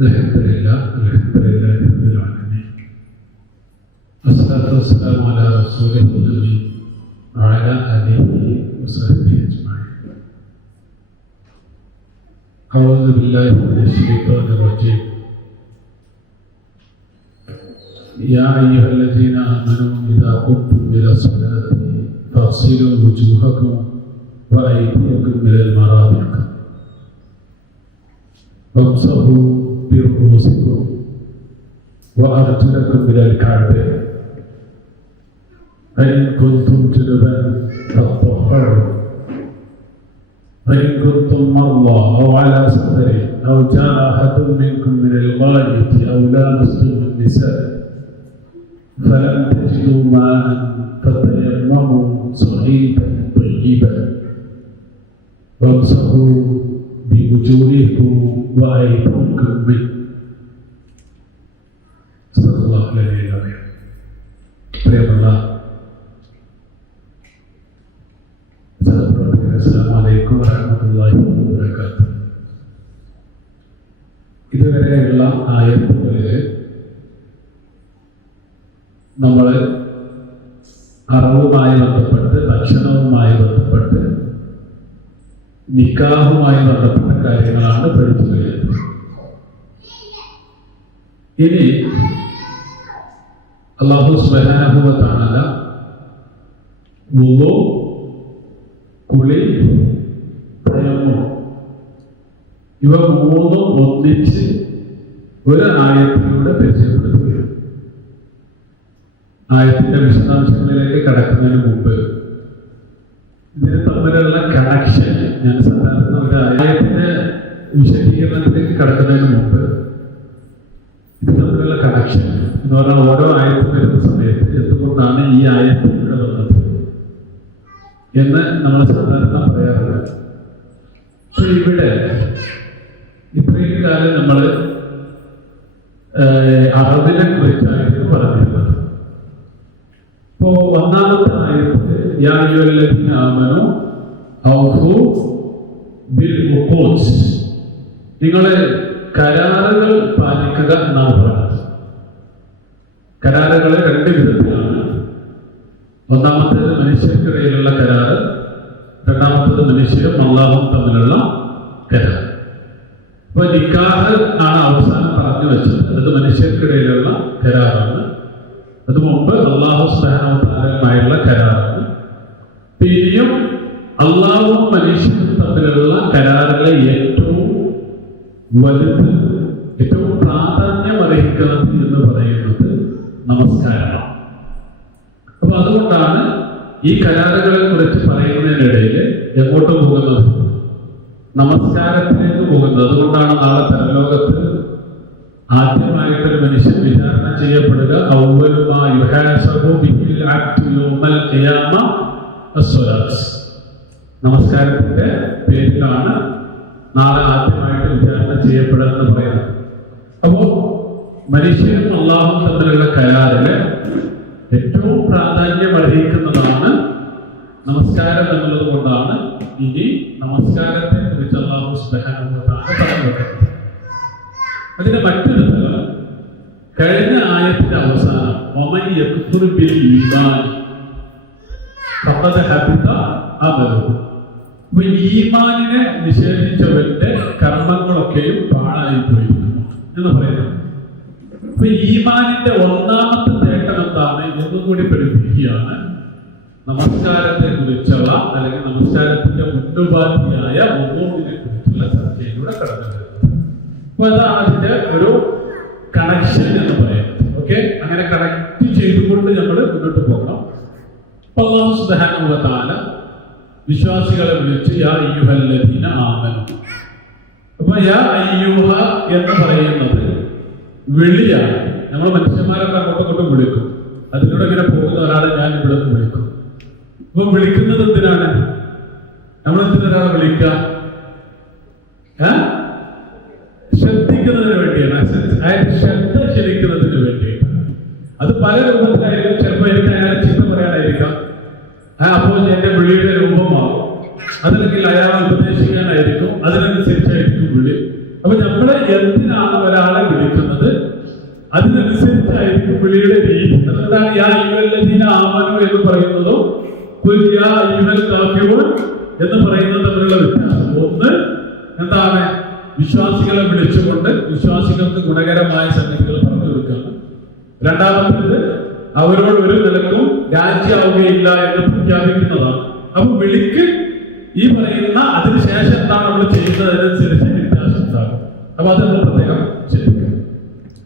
Alhamdulillah rabbil alamin. Wassalatu wassalamu ala rasulil amin wa ala alihi wa sahbihi ajma'in. A'udzu billahi minash shaitanir rajim. Ya ayyuhalladzina amanu idza qumtum ila salati faghsilu wujuhakum wa aydiyakum ila al-marafiq wamsahu برؤوسكم وأرجلكم إلى الكعبين فإن كنتم جنبا فاطهروا فإن كنتم مرضى أو على سفر أو جاء أحد منكم من الغائط أو لامستم النساء فلم تجدوا ماء فتيمموا صعيدا طيبا وامسحوا بوجوهكم وأيديكم منه. സല്ലല്ലാഹു അലൈഹി വസല്ലം. പ്രിയമുള്ള സഹോദരങ്ങളെ, അസ്സലാമു അലൈക്കും വറഹ്മത്തുള്ളാഹി വബറകാതുഹു. ഇതുവരെയുള്ള ആയത്തുകളിൽ നമ്മൾ അറിവുമായി ബന്ധപ്പെട്ട്, ഭക്ഷണവുമായി ബന്ധപ്പെട്ട്, നിക്കാഹുമായി ബന്ധപ്പെട്ട കാര്യങ്ങളാണ് പഠിക്കുന്നത്. ഇനി അല്ലാഹു സുബ്ഹാനഹു വ തആല വുളു, കുളി, തയമ്മും ഇവ മൂന്നും ഒന്നിച്ച് ഒരു ആയത്തിലൂടെ പരിചയപ്പെടുത്തുകയാണ്. ആയത്തിന്റെ വിശദാംശങ്ങളിലേക്ക് കടക്കുന്നതിന് മുമ്പ് ഇതിന് തമ്മിലുള്ള കണക്ഷൻ ഞാൻ സാധാരണ ഒരു ആയത്തിന്റെ വിശദീകരണത്തിലേക്ക് കടക്കുന്നതിന് മുമ്പ് ഇത് തമ്മിലുള്ള കണക്ഷൻ എന്ന് പറഞ്ഞാൽ ഓരോ ആയത്തും വരുന്ന സമയത്ത് എന്തുകൊണ്ടാണ് ഈ ആയത്ത് ഇവിടെ വന്നത് എന്ന് നമ്മൾ സാധാരണ പറയാറുണ്ട്. അപ്പൊ ഇവിടെ ഇത്രയും കാലം നമ്മൾ അറബിനെ കുറിച്ചായിരുന്നു പറഞ്ഞിരുന്നത്. ഇപ്പോ ഒന്നാമത്തെ ആയത്ത് യാ അയ്യുഹല്ലദീന ആമനൂ ഔഫൂ ബിൽ ഉഖൂദ്, നിങ്ങൾ കരാറുകൾ പാലിക്കുക എന്നാണ് പറയുന്നത്. കരാറുകൾ രണ്ട് വിധത്തിലാണ്. ഒന്നാമത്തേത് മനുഷ്യർക്കിടയിലുള്ള കരാറ്, രണ്ടാമത്തേത് മനുഷ്യരും അല്ലാഹുവും തമ്മിലുള്ള കരാർ. അപ്പൊ നിക്കാഹ് ആണ് അവസാനം പറഞ്ഞു വെച്ചത്. അത് മനുഷ്യർക്കിടയിലുള്ള കരാറാണ്. അത് മുമ്പ് അല്ലാഹു സുബ്ഹാനഹു വ തആലയുമായുള്ള കരാറാണ്. പിന്നെയും അല്ലാഹുവും മനുഷ്യരും തമ്മിലുള്ള കരാറുകളെ ഏറ്റവും വലുത്, ഏറ്റവും പ്രാധാന്യം അർഹിക്കുന്നത് എന്ന് പറയുന്നത് നമസ്കാരമാണ്. അപ്പൊ അതുകൊണ്ടാണ് ഈ കരാറുകളെ കുറിച്ച് പറയുന്നതിനിടയിൽ എങ്ങോട്ട് പോകുന്നത്? നമസ്കാരത്തിലേക്ക് പോകുന്നത്. അതുകൊണ്ടാണ് നാളെ പരലോകത്ത് ആദ്യമായിട്ടൊരു മനുഷ്യൻ വിചാരണ ചെയ്യപ്പെടുക നമസ്കാരത്തിന്റെ പേരിലാണ് നാളെ ആദ്യമായിട്ട് വിചാരണ ചെയ്യപ്പെടുക പറയുന്നത്. അപ്പോ മനുഷ്യനും അല്ലാഹുവും തമ്മിലുള്ള കരാറില് ഏറ്റവും പ്രാധാന്യം അർഹിക്കുന്നതാണ് നമസ്കാരം എന്നുള്ളത് കൊണ്ടാണ് ഇനി നമസ്കാരത്തെ കുറിച്ച് അല്ലാഹു സുബ്ഹാനഹു വ തആല പറയുന്നത്. അതിന് മറ്റൊരു തലം കഴിഞ്ഞ ആയത്തിന്റെ അവസാനം വമൻ യക്ഫുർ ബിൽ ഈമാൻ ഫഖദ് ഹബിത അമലുഹു, ഈമാനിനെ നിഷേധിച്ചവന്റെ കർമ്മങ്ങളൊക്കെയും പാഴായി പോയിരുന്നു എന്ന് പറയുന്നത്. അപ്പൊ ഈമാനിന്റെ ഒന്നാമത്തെ നേട്ടം എന്താണ് എന്നും കൂടി പഠിപ്പിക്കുകയാണ് നമസ്കാരത്തെ കുറിച്ചുള്ള, അല്ലെങ്കിൽ നമസ്കാരത്തിന്റെ മുന്നുപാധിയായ വുളൂഇനെ കുറിച്ചുള്ള ചർച്ചയിലൂടെ കടന്നു വരുന്നത്. അപ്പൊ അതാണ് അതിന്റെ ഒരു കണക്ഷൻ എന്ന് പറയുന്നത്. ഓക്കെ, അങ്ങനെ കണക്ട് ചെയ്തുകൊണ്ട് നമ്മൾ മുന്നോട്ട് പോകണം. അല്ലാഹു സുബ്ഹാനഹു വ തആല വിശ്വാസികളെ വിളിച്ച് യാ അയ്യുഹല്ലദീന ആമനൂ. അപ്പൊ യാ അയ്യുഹ എന്ന് പറയുന്നത് വിളിയാണ്. നമ്മൾ മനുഷ്യന്മാരൊക്കെ അങ്ങോട്ടും വിളിക്കും. അതിലൂടെ ഇങ്ങനെ പോകുന്ന ഒരാളെ ഞാൻ ഇവിടെ നിന്ന് വിളിക്കും. അപ്പൊ വിളിക്കുന്നത് എന്തിനാണ്? നമ്മൾ എന്തിനാ ഒരാളെ വിളിക്കാം? ശ്രദ്ധിക്കുന്നതിന് വേണ്ടിയാണ്. ശ്രദ്ധ ക്ഷണിക്കുന്നതിന് വേണ്ടിയിട്ടാണ്. അത് പല രൂപത്തിലായിരിക്കും. ചിലപ്പോൾ എനിക്ക് അയാളെ ചീത്ത പറയാനായിരിക്കാം. അപ്പോൾ എന്റെ വിളിയുടെ രൂപമാകും. അതല്ലെങ്കിൽ അയാളെ ഉപദേശിക്കാനായിരിക്കും. അതിനനുസരിച്ചായിരിക്കും വിളി. അപ്പൊ നമ്മള് എന്തിനാണ് ഒരാൾ യാ അയ്യുഹൽ കാഫിറൂൻ എന്ന് പറയുന്നത് തമ്മിലുള്ള വ്യത്യാസം. ഒന്ന് എന്താണ്? വിശ്വാസികളെ വിളിച്ചുകൊണ്ട് വിശ്വാസികൾക്ക് ഗുണകരമായ സംഗതികൾ പറഞ്ഞു കൊടുക്കുകയാണ്. രണ്ടാമത്തേത് അവരോട് ഒരു നിലക്കും രാജ്യാവുകയില്ല എന്ന് പ്രഖ്യാപിക്കുന്നതാണ്. അപ്പൊ വിളിക്ക് ഈ പറയുന്ന അതിനുശേഷം എന്താണ് നമ്മൾ ചെയ്യുന്നത് അതിനനുസരിച്ച് വ്യത്യാസം ഉണ്ടാകും. അപ്പൊ അത് നമ്മൾ പ്രത്യേകം ശ്രദ്ധിക്കണം.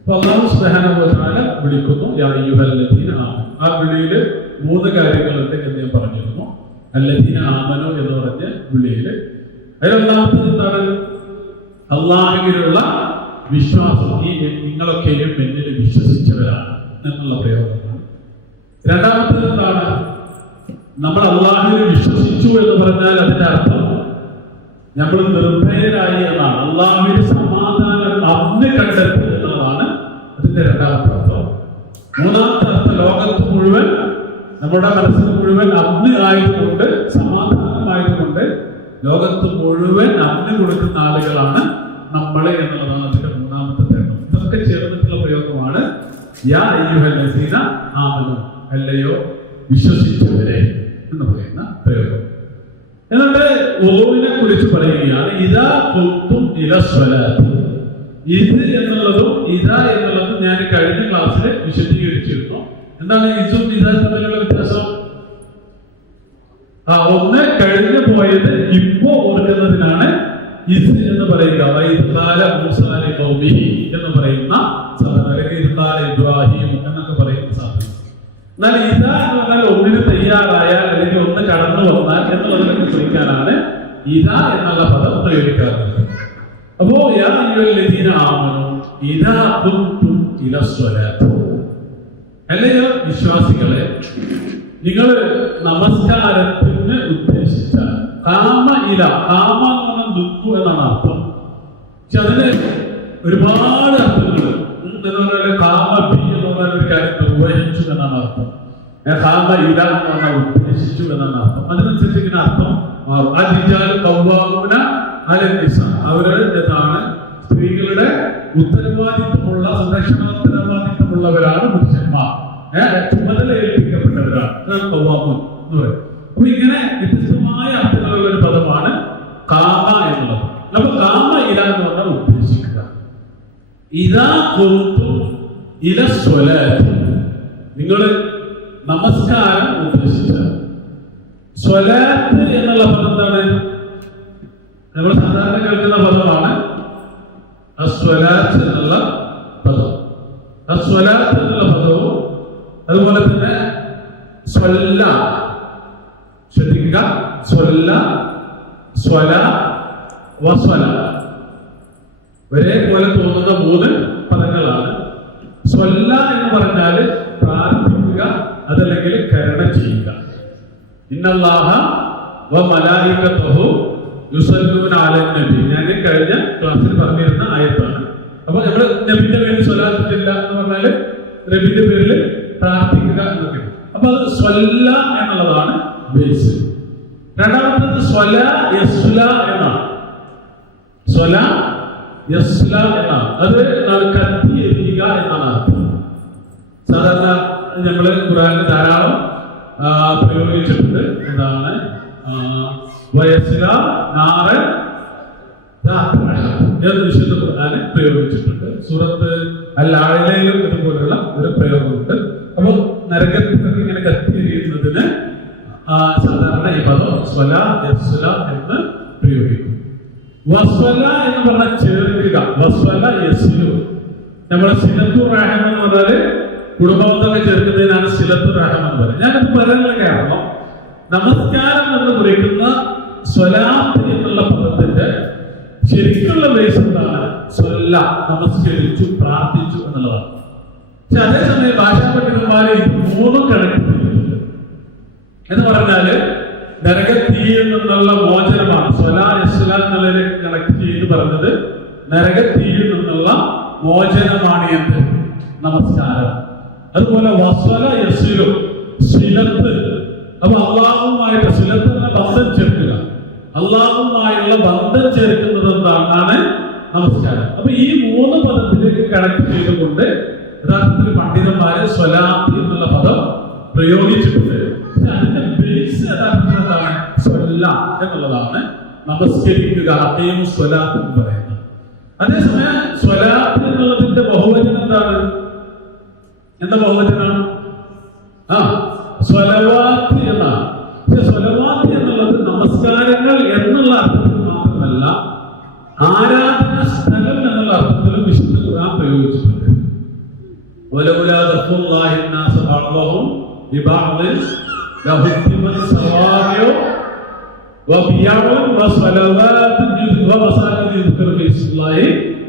അപ്പൊ അല്ലാഹു സുബ്ഹാനഹു വ തആല വിളിക്കുന്നു യാ അയ്യുഹല്ലദീന ആമനൂ. ആ വിളിയില് 3 കാര്യങ്ങളുണ്ട് എന്ന് ഞാൻ പറഞ്ഞിരുന്നു. അല്ലദീന ആമനൂ എന്ന് പറഞ്ഞ വിളിയില് അതിലൊന്നാമത്തത് എന്താണ്? അള്ളാഹുവിലുള്ള വിശ്വാസം. ഈ നിങ്ങളൊക്കെയും എന്നിൽ വിശ്വസിച്ചവരാണ് എന്നുള്ള പ്രയോഗമാണ്. രണ്ടാമത്തത് എന്താണ്? നമ്മൾ അള്ളാഹുവിൽ വിശ്വസിച്ചു എന്ന് പറഞ്ഞാൽ അതിന്റെ അർത്ഥം നമ്മൾ നിർഭയരായി എന്നാണ്. അള്ളാഹുവിന്റെ സമാധാനം അന്ന് കണ്ടെത്തി എന്നതാണ് അതിന്റെ രണ്ടാമത്തെ അർത്ഥം. മൂന്നാമത്തെ അർത്ഥം ലോകത്ത് മുഴുവൻ നമ്മുടെ മനസ്സിൽ മുഴുവൻ അന്ന് ആയതുകൊണ്ട് സമാധാനമായതുകൊണ്ട് ലോകത്ത് മുഴുവൻ അന്ന് കൊടുക്കുന്ന ആളുകളാണ് നമ്മളെ എന്നുള്ളതാണ് അതിന്റെ മൂന്നാമത്തെ തരണം. ഇതൊക്കെ ചേർന്നിട്ടുള്ള പ്രയോഗമാണ് യാ അയ്യുഹല്ലദീന ആമനൂ, അല്ലയോ വിശ്വസിച്ചവരെ എന്ന് പറയുന്ന പ്രയോഗം. എന്നിട്ട് വുളൂഇനെ കുറിച്ച് പറയുകയാണ് ഇദാ ഖുംതും ഇലാ സ്വലാത്തി. ഇത് എന്നുള്ളതും ഇദാ എന്നുള്ളതും ഞാൻ കഴിഞ്ഞ ക്ലാസ്സിൽ വിശദീകരിച്ചിരുന്നു. എന്താണ് ഇസും ഇദാ തമ്മിലുള്ള വ്യത്യാസം? ഒന്ന് കഴിഞ്ഞു പോയത് ഇപ്പോ ഓർക്കുന്നതിനാണ് ഇസ് എന്ന് പറയുക. വൈദ്കാല മൂസാലി ഖൗമിഹി എന്ന് പറയുന്ന സാധനം, അല്ലെങ്കിൽ ഇദ്കാല ഇബ്രാഹിം എന്നൊക്കെ പറയുന്ന സാധനം. എന്നാൽ ഇദാ എന്ന് പറഞ്ഞാൽ ഒന്നിന് തയ്യാറായാൽ അല്ലെങ്കിൽ ഒന്ന് കടന്നു വന്നാൽ എന്നുള്ളതിനെ കുറിക്കാനാണ് ഇദാ എന്നുള്ള പദം പ്രയോഗിക്കാറുള്ളത്. അപ്പോ യാ അയ്യുഹല്ലദീന ആമനൂ ഇദാ ഖുംതും ഇലാ സ്വലാത്തി, അല്ലെങ്കിൽ വിശ്വാസികളെ നിങ്ങൾ നമസ്കാരത്തിന് ഉദ്ദേശിച്ച കാമ ഇല, കാമ എന്ന് പറഞ്ഞാൽ ദുഃഖു എന്നാണ് അർത്ഥം. പക്ഷെ അതിന് ഒരുപാട് അർത്ഥങ്ങൾ. എന്ന് പറഞ്ഞാൽ കാമ ബി എന്ന് പറഞ്ഞാൽ ഒരു കാര്യം നിർവഹിച്ചു എന്നാണ് അർത്ഥം. കാമ ഇല എന്ന് പറഞ്ഞാൽ ഉദ്ദേശിച്ചു എന്നാണ് അർത്ഥം. അതിനനുസരിച്ച് ഇങ്ങനെ അർത്ഥം മാറും. അവരുടേതാണ് സ്ത്രീകളുടെ ഉത്തരവാദിത്വമുള്ള സംരക്ഷണ ഉത്തരവാദിത്വമുള്ളവരാണ് പുരുഷന്മാർ. ചുമതല ഏൽപ്പിക്കപ്പെട്ടവരാണ് കൗവാമൂൻ എന്ന് പറയും. അപ്പൊ ഇങ്ങനെ വ്യത്യസ്തമായ അർത്ഥങ്ങളുള്ള ഒരു പദമാണ് കാമ എന്നുള്ളത്. അപ്പൊ കാമ ഇല എന്ന് പറഞ്ഞാൽ ഉദ്ദേശിക്കുക. ഇദാ ഖുംതും ഇലാ സ്വലാത്തി, നിങ്ങൾ നമസ്കാരം ഉദ്ദേശിച്ച. സ്വലാത്ത് എന്നുള്ള പദം എന്താണ്? നമ്മൾ സാധാരണ കേൾക്കുന്ന പദമാണ് അസ്വലാത്ത് എന്നുള്ള പദം. അസ്വലാത്ത് എന്നുള്ള പദവും അതുപോലെ തന്നെ സ്വല്ല, ശ്രദ്ധിക്കുക, സ്വല്ല, സ്വല, വസ്വല ഒരേപോലെ തോന്നുന്ന 3 പദങ്ങളാണ്. സ്വല്ല എന്ന് പറഞ്ഞാൽ പ്രാർത്ഥിക്കുക, അതല്ലെങ്കിൽ കരുണ ചെയ്യുക. ഇന്നല്ലാഹ വ മലായികത്തുഹു യുസല്ലൂന അലൻ നബി, ഞാൻ കഴിഞ്ഞ ക്ലാസ്സിൽ പറഞ്ഞിരുന്ന ആയത്താണ്. അപ്പൊ നമ്മൾ നബിന്റെ പേരിൽ സ്വലാത്തില്ല എന്ന് പറഞ്ഞാല് നബിന്റെ പേരിൽ പ്രാർത്ഥിക്കുക എന്നൊക്കെ. അപ്പൊ അത് സ്വല്ല എന്നുള്ളതാണ് ബേസ്. രണ്ടാമത്തത് സ്വല യസ്ല എന്നാണ്. സ്വല യസ്ല എന്നാണ്. അത് കത്തി എറിയുക എന്നാണ് അർത്ഥം. സാധാരണ നമ്മള് ഖുർആനിൽ ധാരാളം പ്രയോഗിച്ചിട്ടുണ്ട്. എന്താണ് വയസ്ല നാറ് വിശുദ്ധ ഖുർആനിൽ പ്രയോഗിച്ചിട്ടുണ്ട്. സൂറത്ത് അൽ-അഅലയിലും ഇതുപോലുള്ള ഒരു പ്രയോഗമുണ്ട്. അപ്പോൾ നരകത്തിൽ ഇങ്ങനെ കത്തിരിക്കുന്നതിന് സാധാരണ ഈ പദം സ്വല യസ്ല എന്ന് പ്രയോഗിക്കും. വസ്വല എന്ന് പറഞ്ഞാൽ ചേർക്കുക. വസ്വല യസ്ലു, നമ്മുടെ സിലത്തു റഹം എന്ന് പറഞ്ഞാല് കുടുംബബന്ധങ്ങൾ ചേർക്കുന്നതിനാണ് സിലത്തു റഹം എന്ന് പറയുന്നത്. ഞാനിത് പറയാനുള്ള കാരണം നമസ്കാരം എന്ന് കുറിക്കുന്ന സ്വലാത്ത് എന്നുള്ള പദത്തിന്റെ ശരിക്കുള്ള ബേസ് എന്താണ്? സ്വല്ല, നമസ്കരിച്ചു, പ്രാർത്ഥിച്ചു എന്നുള്ളതാണ്. പക്ഷെ അതേസമയം ഭാഷാ പണ്ഡിതന്മാരെ ഇത് 3 കണക്ട് ചെയ്തിട്ടുണ്ട്. എന്ന് പറഞ്ഞാല് നരകത്തീയിൽ നിന്നുള്ള മോചനമാണ്. സ്വല യസ്ല എന്നുള്ളതിനെ കണക്ട് ചെയ്ത് പറഞ്ഞത് നരകത്തീയിൽ നിന്നുള്ള മോചനമാണ് എന്ത്? നമസ്കാരം. അതുപോലെ വസ്വല യസ്ലു, സിലത്ത്. അപ്പൊ അള്ളാഹുമായിട്ട് സിലത്ത് എന്ന ബന്ധം ചേർക്കുക. അള്ളാഹുമായുള്ള ബന്ധം ചേർക്കുന്നത് എന്താണ്? നമസ്കാരം. അപ്പൊ ഈ 3 പദത്തിലേക്ക് കണക്ട് ചെയ്തുകൊണ്ട് യഥാർത്ഥത്തിൽ പണ്ഡിതന്മാര് സ്വലാത്ത് എന്നുള്ള പദം പ്രയോഗിച്ചിട്ടുണ്ട്. പക്ഷെ അതിന്റെ ബേസ് യഥാർത്ഥത്തിൽ എന്താണ്? സ്വല്ല എന്നുള്ളതാണ് നമസ്കരിക്കുക, അഖീമു സ്വലാത്ത് എന്ന് പറയുന്നത്. അതേസമയം സ്വലാത്ത് എന്നുള്ളതിന്റെ ബഹുവചനം എന്താണ്? എന്താ ബഹുവചനം? സ്വലവാത്ത് എന്നാണ്. പക്ഷെ സ്വലവാത്ത് എന്നുള്ളത് നമസ്കാരങ്ങൾ എന്നുള്ള അർത്ഥത്തിൽ മാത്രമല്ല, ആരാധന സ്ഥലം എന്നുള്ള അർത്ഥത്തിലും വിശുദ്ധ ഖുർആൻ പ്രയോഗിച്ചിട്ടുണ്ട്. വലൗലാ ദഫുല്ലാഹി الناس بعضهم ببعض لهدمت صوامع وبيع وصلوات ومساجد يذكر في اسم الله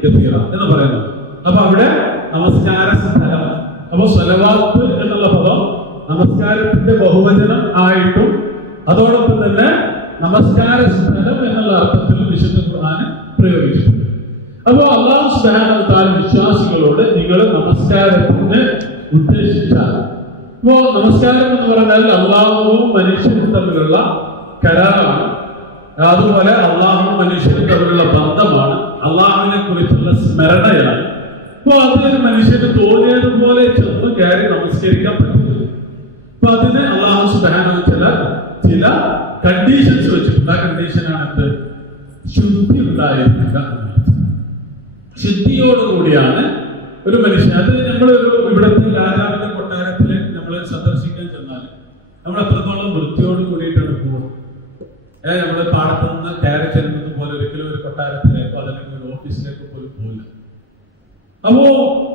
كثيرا എന്ന് പറയുന്നു. അപ്പൊ അവിടെ നമസ്കാര സ്ഥലം, അപ്പൊ സ്വലവാത്ത് എന്നുള്ള പദം നമസ്കാരത്തിന്റെ ബഹുവചനം ആയിട്ടും അതോടൊപ്പം തന്നെ നമസ്കാര സ്ഥലം എന്നുള്ള അർത്ഥത്തിൽ വിശുദ്ധ ഖുർആൻ പ്രയോഗിച്ചിട്ടുണ്ട്. അപ്പോ അല്ലാഹു സുബ്ഹാനഹു വ തആല വിശ്വാസികളോട് നിങ്ങൾ നമസ്കാരത്തിന് ഉദ്ദേശിച്ചാൽ, ഇപ്പോ നമസ്കാരം എന്ന് പറഞ്ഞാൽ അള്ളാഹുവും മനുഷ്യനും തമ്മിലുള്ള കരാറാണ്. അതുപോലെ അള്ളാഹുവും മനുഷ്യനും തമ്മിലുള്ള ബന്ധമാണ്, അള്ളാഹുവിനെ കുറിച്ചുള്ള സ്മരണയാണ്. അപ്പൊ അതിന് മനുഷ്യന് തോന്നിയതുപോലെ ചെന്ന് കയറി നമസ്കരിക്കാൻ പറ്റില്ല. അപ്പൊ അതിന് അള്ളാഹു സുബ്ഹാനഹു വ തആല ചില കണ്ടീഷൻസ് വെച്ചിട്ടുണ്ട്. ആ കണ്ടീഷനാണ് എന്ത്? ശുദ്ധി ഉണ്ടായിരിക്കുക. ശുദ്ധിയോടുകൂടിയാണ് ഒരു മനുഷ്യൻ. അത് നമ്മൾ ഇവിടുത്തെ രാജാവിന്റെ കൊട്ടാരത്തിൽ നമ്മൾ സന്ദർശിക്കാൻ ചെന്നാൽ നമ്മൾ എത്രത്തോളം വൃത്തിയോട് കൂടിയിട്ടാണ് പോകുന്നത്. നമ്മൾ പാടത്തു നിന്ന് കയറി ചെല്ലുന്നത് പോലെ ഒരിക്കലും ഒരു കൊട്ടാരത്തിലേക്കോ അല്ലെങ്കിൽ ഒരു ഓഫീസിലേക്കോ പോലും പോകില്ല. അപ്പോ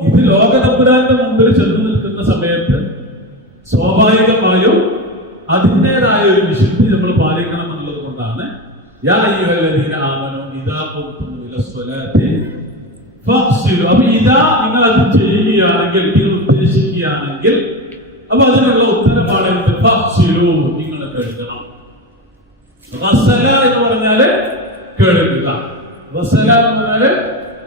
ഇത് ലോകതമ്പുരാന്റെ മുമ്പിൽ ചെന്ന് നിൽക്കുന്ന സമയത്ത് സ്വാഭാവികമായും അതിൻ്റെതായ ഒരു വിശുദ്ധി നമ്മൾ പാലിക്കണം എന്നുള്ളത് കൊണ്ടാണ് യാ അയ്യുഹല്ലദീന ആമനൂ ഇദാ ഖുംതും ഇലസ്സലാത്തി ഫഗ്സിലു. അപ്പൊ ഇതാ നിങ്ങൾ അത് ചെയ്യുകയാണെങ്കിൽ, നിങ്ങൾ ഉദ്ദേശിക്കുകയാണെങ്കിൽ, അപ്പൊ അതിനുള്ള ഉത്തരമാണ് ഫഗ്സിലു, നിങ്ങൾ കഴുകണം. ഗസ്സല എന്ന് പറഞ്ഞാല് കഴുകുക, വസല എന്ന് പറഞ്ഞാല്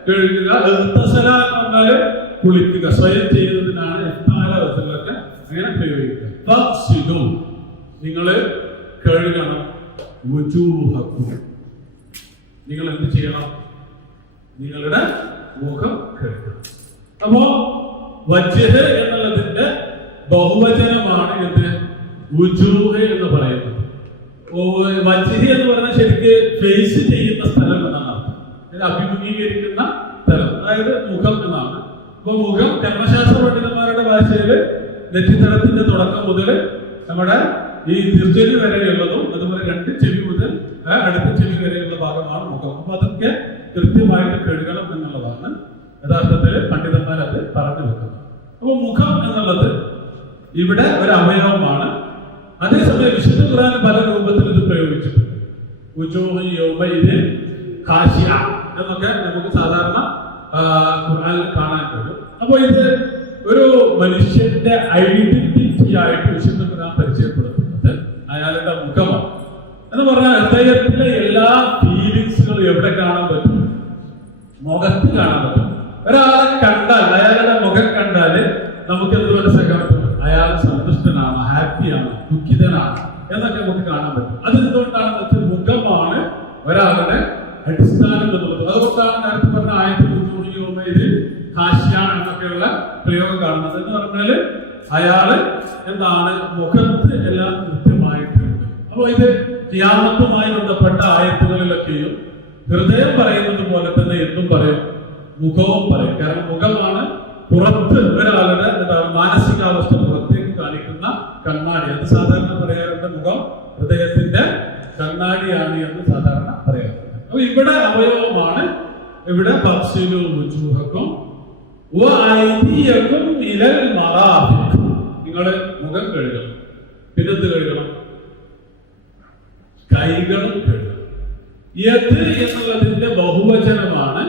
കഴുകുക, ഇഗ്തസല എന്ന് പറഞ്ഞാല് കുളിക്കുക. സ്വയം ചെയ്യുന്നതിനാണ് ഇഫ്താല വസലൊക്കെ അങ്ങനെ പ്രയോഗിക്കുക. ഫഗ്സിലു, നിങ്ങൾ കഴുകണം. വുജൂഹക്കും, നിങ്ങൾ എന്ത് ചെയ്യണം? നിങ്ങളുടെ മുഖം കഴുകണം. അപ്പോ വജ്ഹ് എന്നുള്ളതിന്റെ ബഹുവചനമാണ് എന്ത്? വുജൂഹ് എന്ന് പറയുന്നത്. വജ്ഹ് എന്ന് പറഞ്ഞാൽ ശരിക്ക് ഫേസ് ചെയ്യുന്ന സ്ഥലം എന്നാണ് അർത്ഥം. അഭിമുഖീകരിക്കുന്ന സ്ഥലം, അതായത് മുഖം എന്നാണ്. അപ്പൊ മുഖം കർമ്മശാസ്ത്ര പണ്ഡിതന്മാരുടെ ഭാഷയിൽ നെറ്റിത്തടത്തിന്റെ തുടക്കം മുതൽ നമ്മുടെ ഈ തിർച്ചെവി വരെയുള്ളതും അതുപോലെ രണ്ട് ചെവി മുതൽ അടുത്ത ചെവി വരെയുള്ള ഭാഗമാണ് മുഖം. അപ്പൊ അതൊക്കെ കൃത്യമായിട്ട് കഴുകണം എന്നുള്ളതാണ് യഥാർത്ഥത്തിൽ പണ്ഡിതന്മാർ അത് പറഞ്ഞു വെക്കുന്നത്. അപ്പൊ മുഖം എന്നുള്ളത് ഇവിടെ ഒരു അവയവമാണ്. അതേസമയം വിശുദ്ധ ഖുർആൻ പല രൂപത്തിൽ ഇത് പ്രയോഗിച്ചിട്ടുണ്ട്. എന്നൊക്കെ നമുക്ക് സാധാരണ ഖുർആനിൽ കാണാൻ കഴിയും. അപ്പൊ ഇത് ഒരു മനുഷ്യന്റെ ഐഡന്റിറ്റി ആയിട്ട് വിശുദ്ധ ഖുർആൻ പരിചയപ്പെടുത്തുന്നത് അയാളുടെ മുഖമാണ്. എന്ന് പറഞ്ഞാൽ ഹൃദയത്തിലെ എല്ലാ ഫീലിങ്സുകളും എവിടെ കാണാൻ പറ്റും? മുഖത്ത് കാണാൻ പറ്റും. ഒരാളെ കണ്ടാൽ, അയാളുടെ മുഖം കണ്ടാല് നമുക്ക് എന്ത് മനസ്സിലാക്കാൻ പറ്റും? അയാൾ സന്തുഷ്ടനാണ്, ഹാപ്പിയാണ്, ദുഃഖിതനാണ് എന്നൊക്കെ നമുക്ക് കാണാൻ പറ്റും. അതെന്തുകൊണ്ടാണെന്ന് വെച്ചാൽ മുഖമാണ് ഒരാളുടെ അടിസ്ഥാനം എന്നുള്ളത്. അതുകൊണ്ടാണ് നേരത്തെ പറഞ്ഞ ഹാഷ്യാണ് എന്നൊക്കെയുള്ള പ്രയോഗം കാണുന്നത്. എന്ന് പറഞ്ഞാല് അയാള് എന്താണ്? മുഖത്ത് എല്ലാം കൃത്യമായിട്ടുണ്ട്. അപ്പൊ ഇത് ഖിയാമത്തുമായി ബന്ധപ്പെട്ട ആയത്തുകളിലൊക്കെയും ഹൃദയം പറയുന്നത് പോലെ തന്നെ എന്തും പറയും, മുഖവും പറയും. കാരണം മുഖമാണ് പുറത്ത് ഒരാളുടെ എന്താണ് മാനസികാവസ്ഥ പുറത്തേക്ക് കാണിക്കുന്ന കണ്ണാടി. അത് സാധാരണ പറയാറുണ്ട്, മുഖം ഹൃദയത്തിന്റെ കണ്ണാടിയാണ് എന്ന് സാധാരണ പറയാറുണ്ട്. അപ്പൊ ഇവിടെ അവയവമാണ്. ഇവിടെ ഫഗ്സിലു വുജൂഹക്കും വഅയ്ദിയക്കും ഇലൽ മറാഫിഖ്, നിങ്ങൾ മുഖം കഴുകണം. പിന്നെന്ത് കഴുകണം? കൈകളും കഴുകണം. യത് എന്നുള്ളതിന്റെ ബഹുവചനമാണ്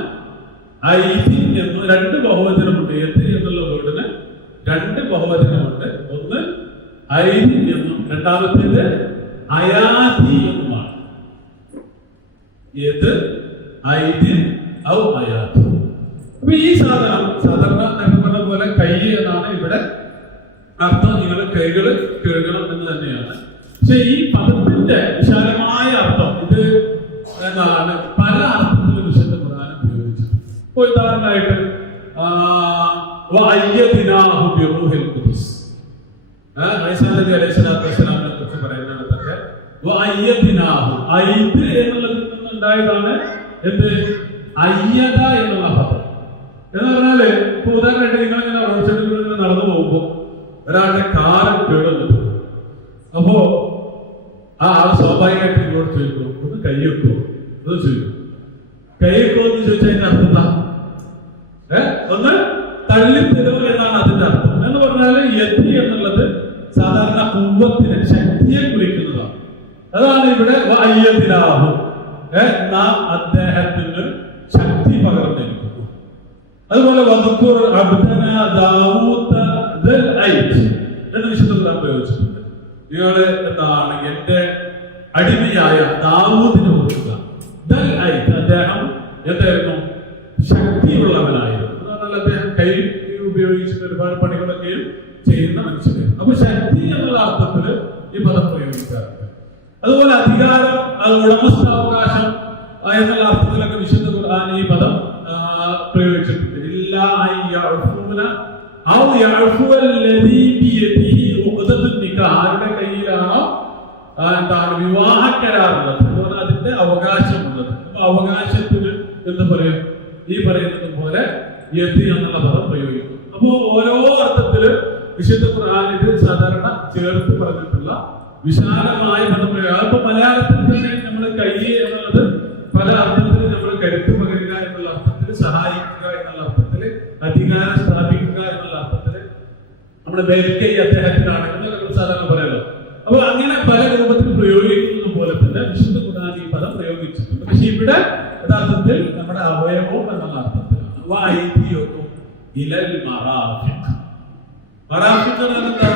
ഐദി എന്ന്. രണ്ട് ബഹുവചനമുണ്ട്. യത് എന്നുള്ള വേർഡിന് രണ്ട് ബഹുവചനമുണ്ട്. ഒന്ന് ഐദി എന്നും രണ്ടാമത്തേത് അയാതി എന്നുമാണ്. യത്, ഐദി, ഔ അയാതി. അപ്പൊ ഈ സാധനം സാധാരണ പറഞ്ഞ പോലെ കൈ എന്നാണ് ഇവിടെ അർത്ഥം. നിങ്ങൾ കൈകള് കഴുകണം എന്ന് തന്നെയാണ്. പക്ഷെ ഈ പദത്തിന്റെ വിശാലമായ അർത്ഥം ഇത് എന്നാണ് പല അർത്ഥത്തിലും വിശുദ്ധ ഖുർആൻ ഉപയോഗിച്ചത്. ഇപ്പൊ ഉദാഹരണമായിട്ട് ഈസാ നബി അലൈഹി സ്വലാത്തു വസ്സലാമിനെ കുറിച്ച് പറയുന്നിടത്തൊക്കെ ഐത് എന്നുള്ളതിൽ നിന്നുണ്ടായതാണ് എന്ത് അയ്യത എന്നുള്ള പദം. എന്ന് പറഞ്ഞാല് ഇപ്പൊ ഉദാഹരണമായിട്ട് നിങ്ങൾ ഇങ്ങനെ റോഡ് സൈഡിൽ നടന്നു പോകുമ്പോ ഒരാളുടെ കാറ് കേടുവന്നിട്ട് അപ്പോ ആ ആൾ സ്വാഭാവികമായിട്ട് ഇങ്ങോട്ട് ചോദിക്കും, ഒന്ന് കൈ വെക്കുമോ എന്ന് ചോദിക്കും. കൈ വെക്കുമോ എന്ന് ചോദിച്ചാൽ അതിന്റെ അർത്ഥം എന്താ? ഒന്ന് തള്ളിത്തരുമോ എന്നാണ് അതിന്റെ അർത്ഥം. എന്ന് പറഞ്ഞാല് യതി എന്നുള്ളത് സാധാരണ കുവ്വത്തിനെ, ശക്തിയെ കുറിക്കുന്നതാണ്. അതാണ് ഇവിടെ അയ്യതിനാഹു, നാം അദ്ദേഹത്തിന് ശക്തി പകർന്നിരിക്കുന്നു. അതുപോലെ വദുക്കുർ അബ്ദനാ ദാവൂദ ദൽ ഐത് എന്ന് വിശുദ്ധ ഖുർആൻ പ്രയോഗിച്ചിട്ടുണ്ട്. നിങ്ങള് എന്താണ് എന്റെ അടിമയായ ദാവൂദിനെ ഓർക്കുക. ദൽ ഐത്, അദ്ദേഹം എന്തായിരുന്നു? ശക്തിയുള്ളവനായിരുന്നു. അദ്ദേഹം കൈ ഉപയോഗിച്ചിട്ട് ഒരുപാട് പണികളൊക്കെയും ചെയ്യുന്ന മനുഷ്യനായിരുന്നു. അപ്പൊ ശക്തി എന്നുള്ള അർത്ഥത്തില് ഈ പദം പ്രയോഗിക്കാറുണ്ട്. അതുപോലെ അധികാരം, അത് ഉടമസ്ഥാവകാശം എന്നുള്ള അർത്ഥത്തിലൊക്കെ വിശുദ്ധ ഖുർആൻ ഈ പദം പ്രയോഗിച്ചിട്ടുണ്ട്. ആരുടെ കയ്യിലാണോ എന്താണ് വിവാഹ കരാറുള്ളത്, അതുപോലെ അതിന്റെ അവകാശമുള്ളത്. അപ്പൊ അവകാശത്തിന് എന്താ പറയാ, ഈ പറയുന്നത് പോലെ യതി എന്നുള്ള പദം പ്രയോഗിക്കും. അപ്പോ ഓരോ അർത്ഥത്തില് വിശുദ്ധ ഖുർആനിൽ സാധാരണ ചേർത്ത് പറഞ്ഞിട്ടുള്ള വിശാലമായ പദപ്രയോഗം. അപ്പൊ മലയാളത്തിൽ തന്നെ നമ്മൾ കൈ എന്നുള്ളത് പല അർത്ഥത്തിൽ നമ്മൾ കരുത്ത് പകരുക എന്നുള്ള അർത്ഥത്തിൽ, സഹായിക്കുക എന്നുള്ള അർത്ഥത്തിൽ, അധികാരം സ്ഥാപിക്കുക എന്നുള്ള അർത്ഥത്തിൽ, നമ്മുടെ ബേൽക്കൈ അദ്ദേഹത്തിനാണ് എന്നൊക്കെ സാധാരണ പറയാലോ. അപ്പൊ അങ്ങനെ പല രൂപത്തിൽ പ്രയോഗിക്കുന്നത് പോലെ തന്നെ വിശുദ്ധ ഖുർആൻ ഈ പദം പ്രയോഗിച്ചിട്ടുണ്ട്. പക്ഷെ ഇവിടെ യഥാർത്ഥത്തിൽ നമ്മുടെ അവയവം എന്നുള്ള അർത്ഥത്തിലാണ്. ഇലൽ മറാഫിഖ്. മറാഫിഖ് എന്താ?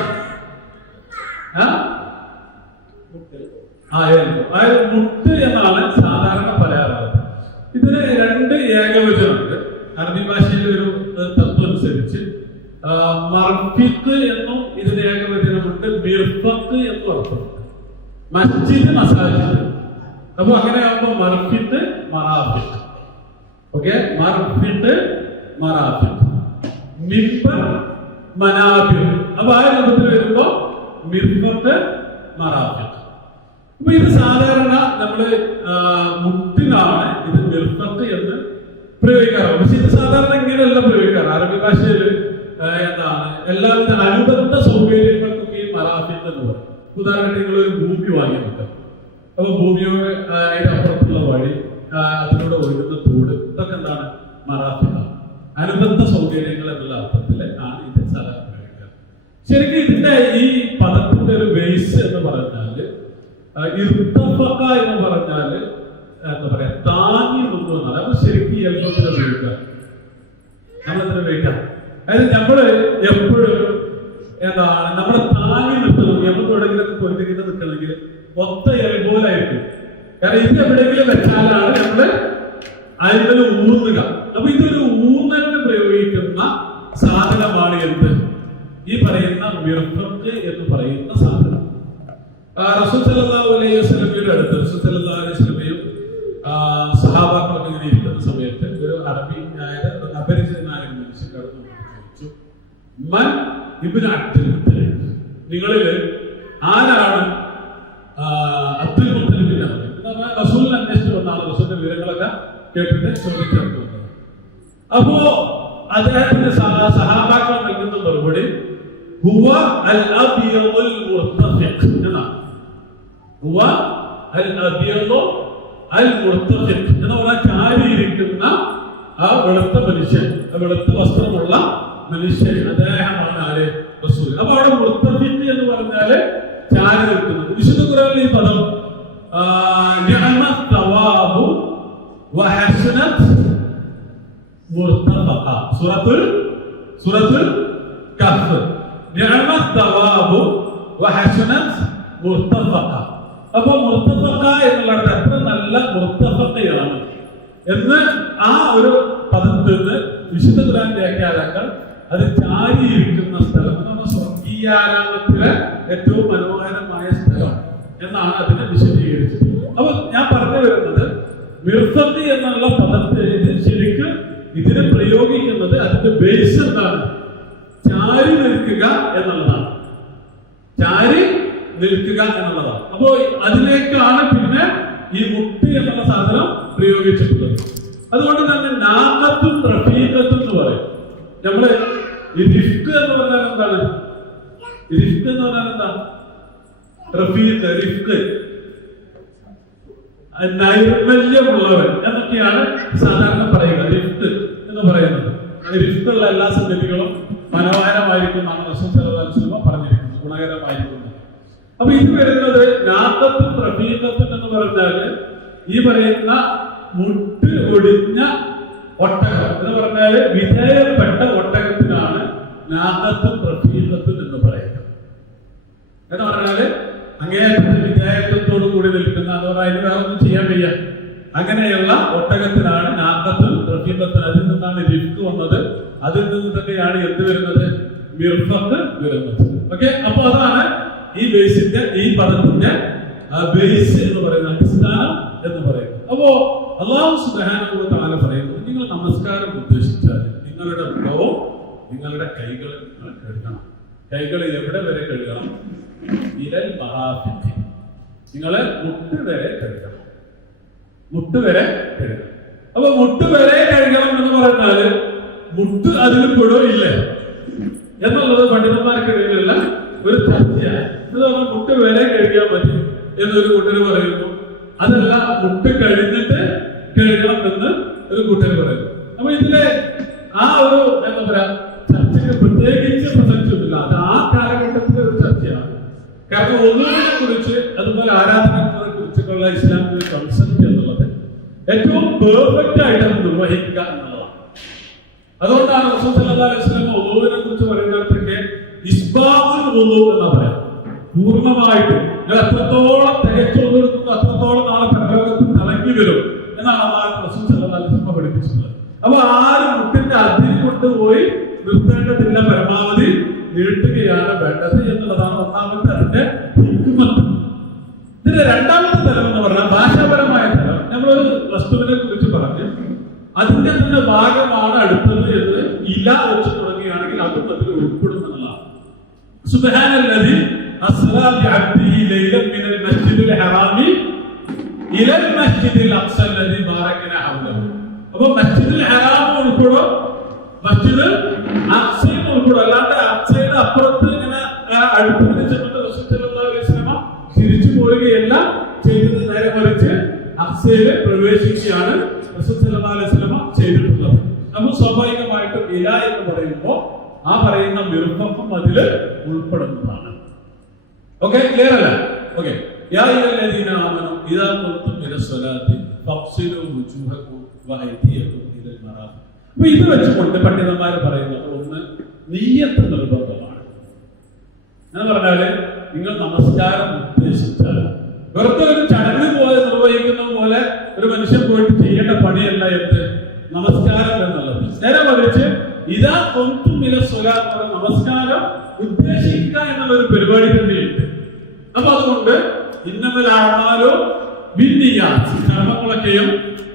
മുട്ട് എന്നാണ് സാധാരണ പറയാറുള്ളത്. ഇതിന് രണ്ട് ഏകവചനമുണ്ട്. അറബി ഭാഷയിലെ ഒരു തത്വം അനുസരിച്ച് മർഫിഖ് എന്നും ഇതിന് ഏകവചനമുണ്ട്, മിർഫഖ് എന്നും അർത്ഥമുണ്ട്. മസ്ജിദ്, മസാജിദ്. അപ്പൊ അങ്ങനെ ആകുമ്പോ മർഫിഖ്, മറാഫിഖ്. ഓക്കെ, മർഫിഖ്, മറാഫിഖ്. മിമ്പർ, മനാബിർ. അപ്പൊ ആ രൂപത്തിൽ വരുമ്പോ മിർഫഖ്, മറാഫിഖ്. അപ്പൊ ഇത് സാധാരണ നമ്മള് മുട്ടിലാണ് ഇത് മിർഫഖ് എന്ന് പ്രയോഗിക്കാറ്. പക്ഷെ ഇത് സാധാരണ ഇങ്ങനെയല്ല പ്രയോഗിക്കാറ്. അറബി ഭാഷയിൽ എന്താണ് എല്ലാവിധ അനുബന്ധ സൗകര്യങ്ങൾക്കൊക്കെ ഈ മറാഫിഖ് എന്ന് പറയും. ഉദാഹരണത്തിന് നിങ്ങൾ ഒരു ഭൂമി വാങ്ങി വെക്കാം. അപ്പൊ ഭൂമിയുടെ അപ്പുറത്തുള്ള വഴി, അതിലൂടെ ഒഴുകുന്ന തോട്, ഇതൊക്കെ എന്താണ്? മറാഫിഖാണ്. അനുബന്ധ സൗകര്യങ്ങൾ എന്നുള്ള അർത്ഥത്തില് ആണ് ഇത് സാധാരണ പ്രയോഗിക്കുക. ശരിക്കും ഇതിന്റെ ഈ പദത്തിന്റെ ഒരു ബേസ് എന്ന് പറഞ്ഞാല് ഇർത്തഫഖ എന്ന് പറഞ്ഞാല് എന്താ പറയാ, താങ്ങി നിന്നു എന്നാണ്. അപ്പൊ ശരിക്കും എളുപ്പത്തിൽ ഉപയോഗിക്കാം, നമ്മളെത്ര ഉപയോഗിക്കാം. അതായത് നമ്മള് എപ്പോഴും എന്താണ് നമ്മുടെ താങ്ങി നിൽക്കുന്നത്, നമുക്ക് എവിടെയെങ്കിലൊക്കെ പോയിട്ട് നിൽക്കണമെങ്കിൽ മൊത്ത എൽബോലായിരിക്കും. കാരണം ഇത് എവിടെയെങ്കിലും വെച്ചാലാണ് നമ്മള് അതിൽ ഊന്നുക. അപ്പൊ ഇതൊരു ഊന്നലിന് പ്രയോഗിക്കുന്ന സാധനമാണ് എന്ത്? ഈ പറയുന്ന മിർഫഖ് എന്ന് പറയുന്ന സാധനം. റസൂൽ സല്ലല്ലാഹു അലൈഹി വസല്ലമയുടെ അടുത്ത് റസൂൽ സല്ലല്ലാഹു അലൈഹി വസല്ലമയും സഹാബാക്കളൊക്കെ ഇങ്ങനെ ഇരിക്കുന്ന സമയത്ത് ഒരു അപരിചിതനായ മനുഷ്യൻ കടന്നു ചോദിച്ചു, മൻ ഇബ്നു അബ്ദുൽ മുത്തലിബ്, നിങ്ങളിൽ ആരാണ് അബ്ദുൽ മുത്തലിബിന്റെ മകൻ? റസൂലിനെ അന്വേഷിച്ചു വന്നാണ് റസൂലിന്റെ വിവരങ്ങളൊക്കെ കേട്ടിട്ട് ചോദിച്ചു. അപ്പോ അദ്ദേഹത്തിന്റെ സഹാബാക്കൾ നൽകുന്ന മറുപടി ഹുവ അൽ അബിയദുൽ മുർതഫിഖ് എന്നാണ്. ഹുവ അൽ അബിയദു അൽ മുർതഫിഖ് എന്ന് പറഞ്ഞാൽ ചാരിയിരിക്കുന്ന ആ വെളുത്ത മനുഷ്യൻ, വെളുത്ത വസ്ത്രമുള്ള മനുഷ്യൻ, അദ്ദേഹമാണ് ആര്? റസൂൽ. അപ്പൊ അവിടെ മുർതഫിഖ് എന്ന് പറഞ്ഞാല് ചാരി നിൽക്കുന്നത്. വിശുദ്ധ ഖുർആനിൽ ഈ പദം നിഅമത് തവാബു വഹസനത് മുർതഫഖ, സൂറത്തുൽ കഹ്ഫ്. നിഅമത് തവാബു വഹസനത് മുർതഫഖ. അപ്പൊ മുർതഫഖ എന്നുള്ളത് എത്ര നല്ല മുർതഫഖയാണ് എന്ന് ആ ഒരു പദത്തിൽ നിന്ന് വിശുദ്ധ ഖുർആൻ വ്യാഖ്യാതാക്കൾ അത് ചാരിയിരിക്കുന്ന സ്ഥലം എന്ന് പറഞ്ഞാൽ സ്വർഗീയാരാമത്തിലെ ഏറ്റവും മനോഹരമായ സ്ഥലം എന്നാണ് അതിനെ വിശദീകരിച്ചത്. അപ്പൊ ഞാൻ പറഞ്ഞു വരുന്നത് മിർഫഖ് എന്നുള്ള പദത്തെ ശരിക്കും ഇതിനെ പ്രയോഗിക്കുന്നത് അതിന്റെ ബേസ് എന്താണ്? ചാരി നിൽക്കുക എന്നുള്ളതാണ്. ചാരി നിൽക്കുക എന്നുള്ളതാണ്. അപ്പോ അതിലേക്കാണ് പിന്നെ ഈ മുട്ട് എന്നുള്ള സാധനം പ്രയോഗിച്ചിട്ടുള്ളത്. അതുകൊണ്ട് തന്നെ നാമത്തും റഫീഖത്തും എന്ന് പറയും. നമ്മള് ഈ റിഫ്ക് എന്ന് പറഞ്ഞാൽ എന്താണ്? റിഫ്ക് എന്ന് പറഞ്ഞാൽ എന്താ? റഫീഖ്, റിഫ്ക് നൈർമല്യമുള്ളവൻ എന്നൊക്കെയാണ് സാധാരണ പറയുക. റിഫ്ക് എന്ന് പറയുന്നത് റിഫ്കുള്ള എല്ലാ സംഗതികളും മനോഹരമായിരിക്കും ആണ് റസൂൽ സല്ലല്ലാഹു അലൈഹി വസല്ലം പറഞ്ഞിരിക്കുന്നത്, ഗുണകരമായിരിക്കും. അപ്പൊ ഇത് വരുന്നത് നാമത്തും റഫീഖത്തും എന്ന് പറഞ്ഞാല് ഈ പറയുന്ന മുട്ട് ഒടിഞ്ഞ ഒട്ടകം എന്ന് പറഞ്ഞാല് വിധേയപ്പെട്ട ഒട്ടകത്തിനാണ് നാദത്തും റഫീഖത്തും എന്ന് പറയുന്നത്. എന്ന് പറഞ്ഞാല് അങ്ങേയറ്റത്തെ വിധേയത്വത്തോടു കൂടി നിൽക്കുന്ന, എന്ന് പറഞ്ഞാൽ അതിന് വേറെ ഒന്നും ചെയ്യാൻ വയ്യ, അങ്ങനെയുള്ള ഒട്ടകത്തിനാണ് നാദത്തും റഫീഖത്തും. അതിൽ നിന്നാണ് റിഫ്ക് വന്നത്. അതിൽ നിന്ന് തന്നെയാണ് എന്ത് വരുന്നത്? മിർഫത്ത് വരുന്നത്. ഓക്കെ, അപ്പൊ അതാണ് ഈ ബേസിന്റെ, ഈ പദത്തിന്റെ ബേസ് എന്ന് പറയുന്ന, അടിസ്ഥാനം എന്ന് പറയുന്നത്. അപ്പോ അല്ലാഹു സുബ്ഹാനഹു വ തആല പറയുന്നത്, നിങ്ങൾ നമസ്കാരം ഉദ്ദേശിച്ചാൽ നിങ്ങളുടെ മുഖവും നിങ്ങളുടെ കൈകൾ കഴുകണം. കൈകൾ എവിടെ വരെ കഴുകണം? ഇലൽ മറാഫിഖ്, നിങ്ങളെ മുട്ട് വരെ കഴുകണം. മുട്ട് വരെ കഴുകണം. അപ്പൊ മുട്ട് വരെ കഴുകണം എന്ന് പറഞ്ഞാല് മുട്ട് അതിൽ പെടോ ഇല്ലേ എന്നുള്ളത് പണ്ഡിതന്മാർക്കിടയിലുള്ള ഒരു ചർച്ചയാണ്. എന്ന് പറഞ്ഞാൽ മുട്ട് വരെ കഴുകിയാൽ മതി എന്നൊരു കൂട്ടര് പറയുന്നു. അതല്ല, മുട്ട് കഴിഞ്ഞിട്ട് കഴുകണം എന്ന് ഒരു കൂട്ടര് പറയുന്നു. അപ്പൊ ഇതിലെ ആ ഒരു എന്താ പറയാ ചർച്ചയ്ക്ക് പ്രത്യേകിച്ച് പ്രസക്തിയൊന്നുമില്ല. അത് ആ കാലഘട്ടത്തിലെ ഒരു ചർച്ചയാണ്. കാരണം ഒന്നിനെ കുറിച്ച്, അതുപോലെ ആരാധനകളെ കുറിച്ചൊക്കെയുള്ള ഇസ്ലാമിന്റെ കൺസെപ്റ്റ് എന്നുള്ളത് ഏറ്റവും പെർഫെക്റ്റ് ആയിട്ട് അത് നിർവഹിക്കുക എന്നുള്ളതാണ്. അതുകൊണ്ടാണ് റസൂൽ സല്ലല്ലാഹു അലൈഹി വസല്ലം ഒന്നിനെ കുറിച്ച് പറയുന്നിടത്തൊക്കെ ഇസ്ബാഹുൽ വുളൂ എന്ന് പറയാം. പൂർണ്ണമായിട്ട് എത്രത്തോളം തികച്ചു ഒന്നെടുക്കുന്നു അത്രത്തോളം നാളെ പരലോകത്ത് തിളങ്ങി വരും എന്നാണ് അല്ലാഹു റസൂൽ സല്ലല്ലാഹു അലൈഹി വസല്ലം പഠിപ്പിച്ചത്. അപ്പൊ ആരും മുട്ടിന്റെ അതിൽ കൊണ്ടുപോയി നിർത്തേണ്ടതില്ല, പരമാവധി നീട്ടുകയാണ് വേണ്ടത് എന്നുള്ളതാണ് ഒന്നാമത്തെ അതിന്റെ ഹിക്മത്ത്. ഇതിന്റെ രണ്ടാമത്തെ തലം എന്ന് പറഞ്ഞാൽ ഭാഷാപരമായ തലം. നമ്മളൊരു വസ്തുവിനെ കുറിച്ച് പറഞ്ഞ് അതിന്റെ തന്നെ ഭാഗമാണ് അടുത്തത് എന്ന് ഇല വെച്ച് തുടങ്ങുകയാണെങ്കിൽ അതും അതിൽ ഉൾപ്പെടുന്നതാണ്. സുബ്ഹാനല്ലദീ അസ്റാ ബിഅബ്ദിഹി ലൈലൻ മിനൽ മസ്ജിദിൽ ഹറാമി ഇലൽ മസ്ജിദിൽ അഖ്സ അല്ലദീ ബാറകനാ ഹൗലഹു. അപ്പോൾ മസ്ജിദിൽ ഹറാം ഉൾപ്പെടും, മസ്ജിദ് അഖ്സയും ഉൾപ്പെടും. അല്ലാണ്ട് അഖ്സയുടെ അപ്പുറത്ത് ഇങ്ങനെ അടുപ്പിന് ചെന്നിട്ട് റസൂൽ സല്ലല്ലാഹു അലൈഹി വസല്ലം തിരിച്ചു പോവുകയല്ല ചെയ്തത്. നേരെ മറിച്ച് അഖ്സയിൽ പ്രവേശിക്കുകയാണ് റസൂൽ സല്ലല്ലാഹു അലൈഹി വസല്ലം ചെയ്തിട്ടുള്ളത്. അപ്പോൾ സ്വാഭാവികമായിട്ടും ഇല എന്ന് പറയുമ്പോൾ ആ പറയുന്ന മിർഫത്തും അതിൽ ഉൾപ്പെടുന്നതാണ്. ഓക്കെ, ക്ലിയർ അല്ല? ഓക്കെ, യാ അയ്യുഹല്ലദീന ആമനൂ ഇദാ ഖുംതും ഇലസ്സലാത്തി ഫഗ്സിലൂ വുജൂഹക്കും വഅയ്ദിയക്കും ഇലൽ മറാഫിഖ്. അപ്പോൾ ഇത് വെച്ചുകൊണ്ട് പണ്ഡിതന്മാർ പറയുന്നത്, ഒന്ന്, നിയ്യത്ത് നിർബന്ധമാണ്. എന്ന് പറഞ്ഞാല് നിങ്ങൾ നമസ്കാരം ഉദ്ദേശിച്ചാൽ വെറുതെ ഒരു ചടങ്ങ് പോലെ നിർവഹിക്കുന്ന പോലെ ഒരു മനുഷ്യൻ പോയിട്ട് ചെയ്യേണ്ട പണിയല്ല എന്ത് നമസ്കാരം എന്നുള്ളത്. നേരെ മറിച്ച് ഇദാ ഖുംതും ഇലസ്സലാത്ത്, നമസ്കാരം ഉദ്ദേശിക്കുക എന്നുള്ള ഒരു പരിപാടി തന്നെയുണ്ട്. അപ്പൊ അതുകൊണ്ട് ഇന്നമൽ അഅ്മാലു ബിന്നിയ്യാത്ത്, കർമ്മങ്ങളൊക്കെയും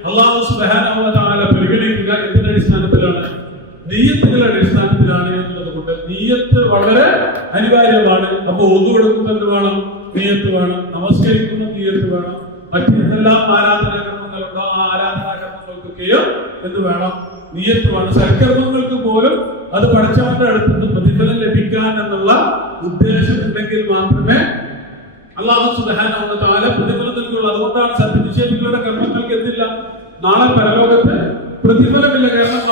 അല്ലാഹു സുബ്ഹാനഹു വ തആല പരിഗണിക്കുക എന്തിന്റെ അടിസ്ഥാനത്തിലാണ്? നിയ്യത്തുകളുടെ അടിസ്ഥാനത്തിലാണ് എന്നുള്ളത് കൊണ്ട് നിയ്യത്ത് വളരെ അനിവാര്യമാണ്. അപ്പൊ ഒന്നു കൊടുക്കുന്നത് വേണം, നിയ്യത്ത് വേണം. നമസ്കരിക്കുന്ന നിയ്യത്ത് വേണം. മറ്റെന്തെല്ലാം ആരാധനാകർമ്മങ്ങളുണ്ടോ ആ ആരാധനാകർമ്മങ്ങൾക്കൊക്കെയും എന്ത് വേണം? നിയ്യത്ത് വേണം. സൽക്കർമ്മങ്ങൾക്ക് പോലും അത് പഠിച്ചവന്റെ അടുത്ത് പ്രതിഫലം ലഭിക്കാൻ എന്നുള്ള ഉദ്ദേശം ഉണ്ടെങ്കിൽ മാത്രമേ അല്ലാഹു സുബ്ഹാനഹു വ തആല പ്രതിഫലം നൽകുള്ളൂ. അതുകൊണ്ടാണ് സത്യനിഷേധികളുടെ കർമ്മങ്ങൾക്ക് എന്തില്ല? നാളെ പരലോകത്ത് പ്രതിഫലമില്ല. കാരണം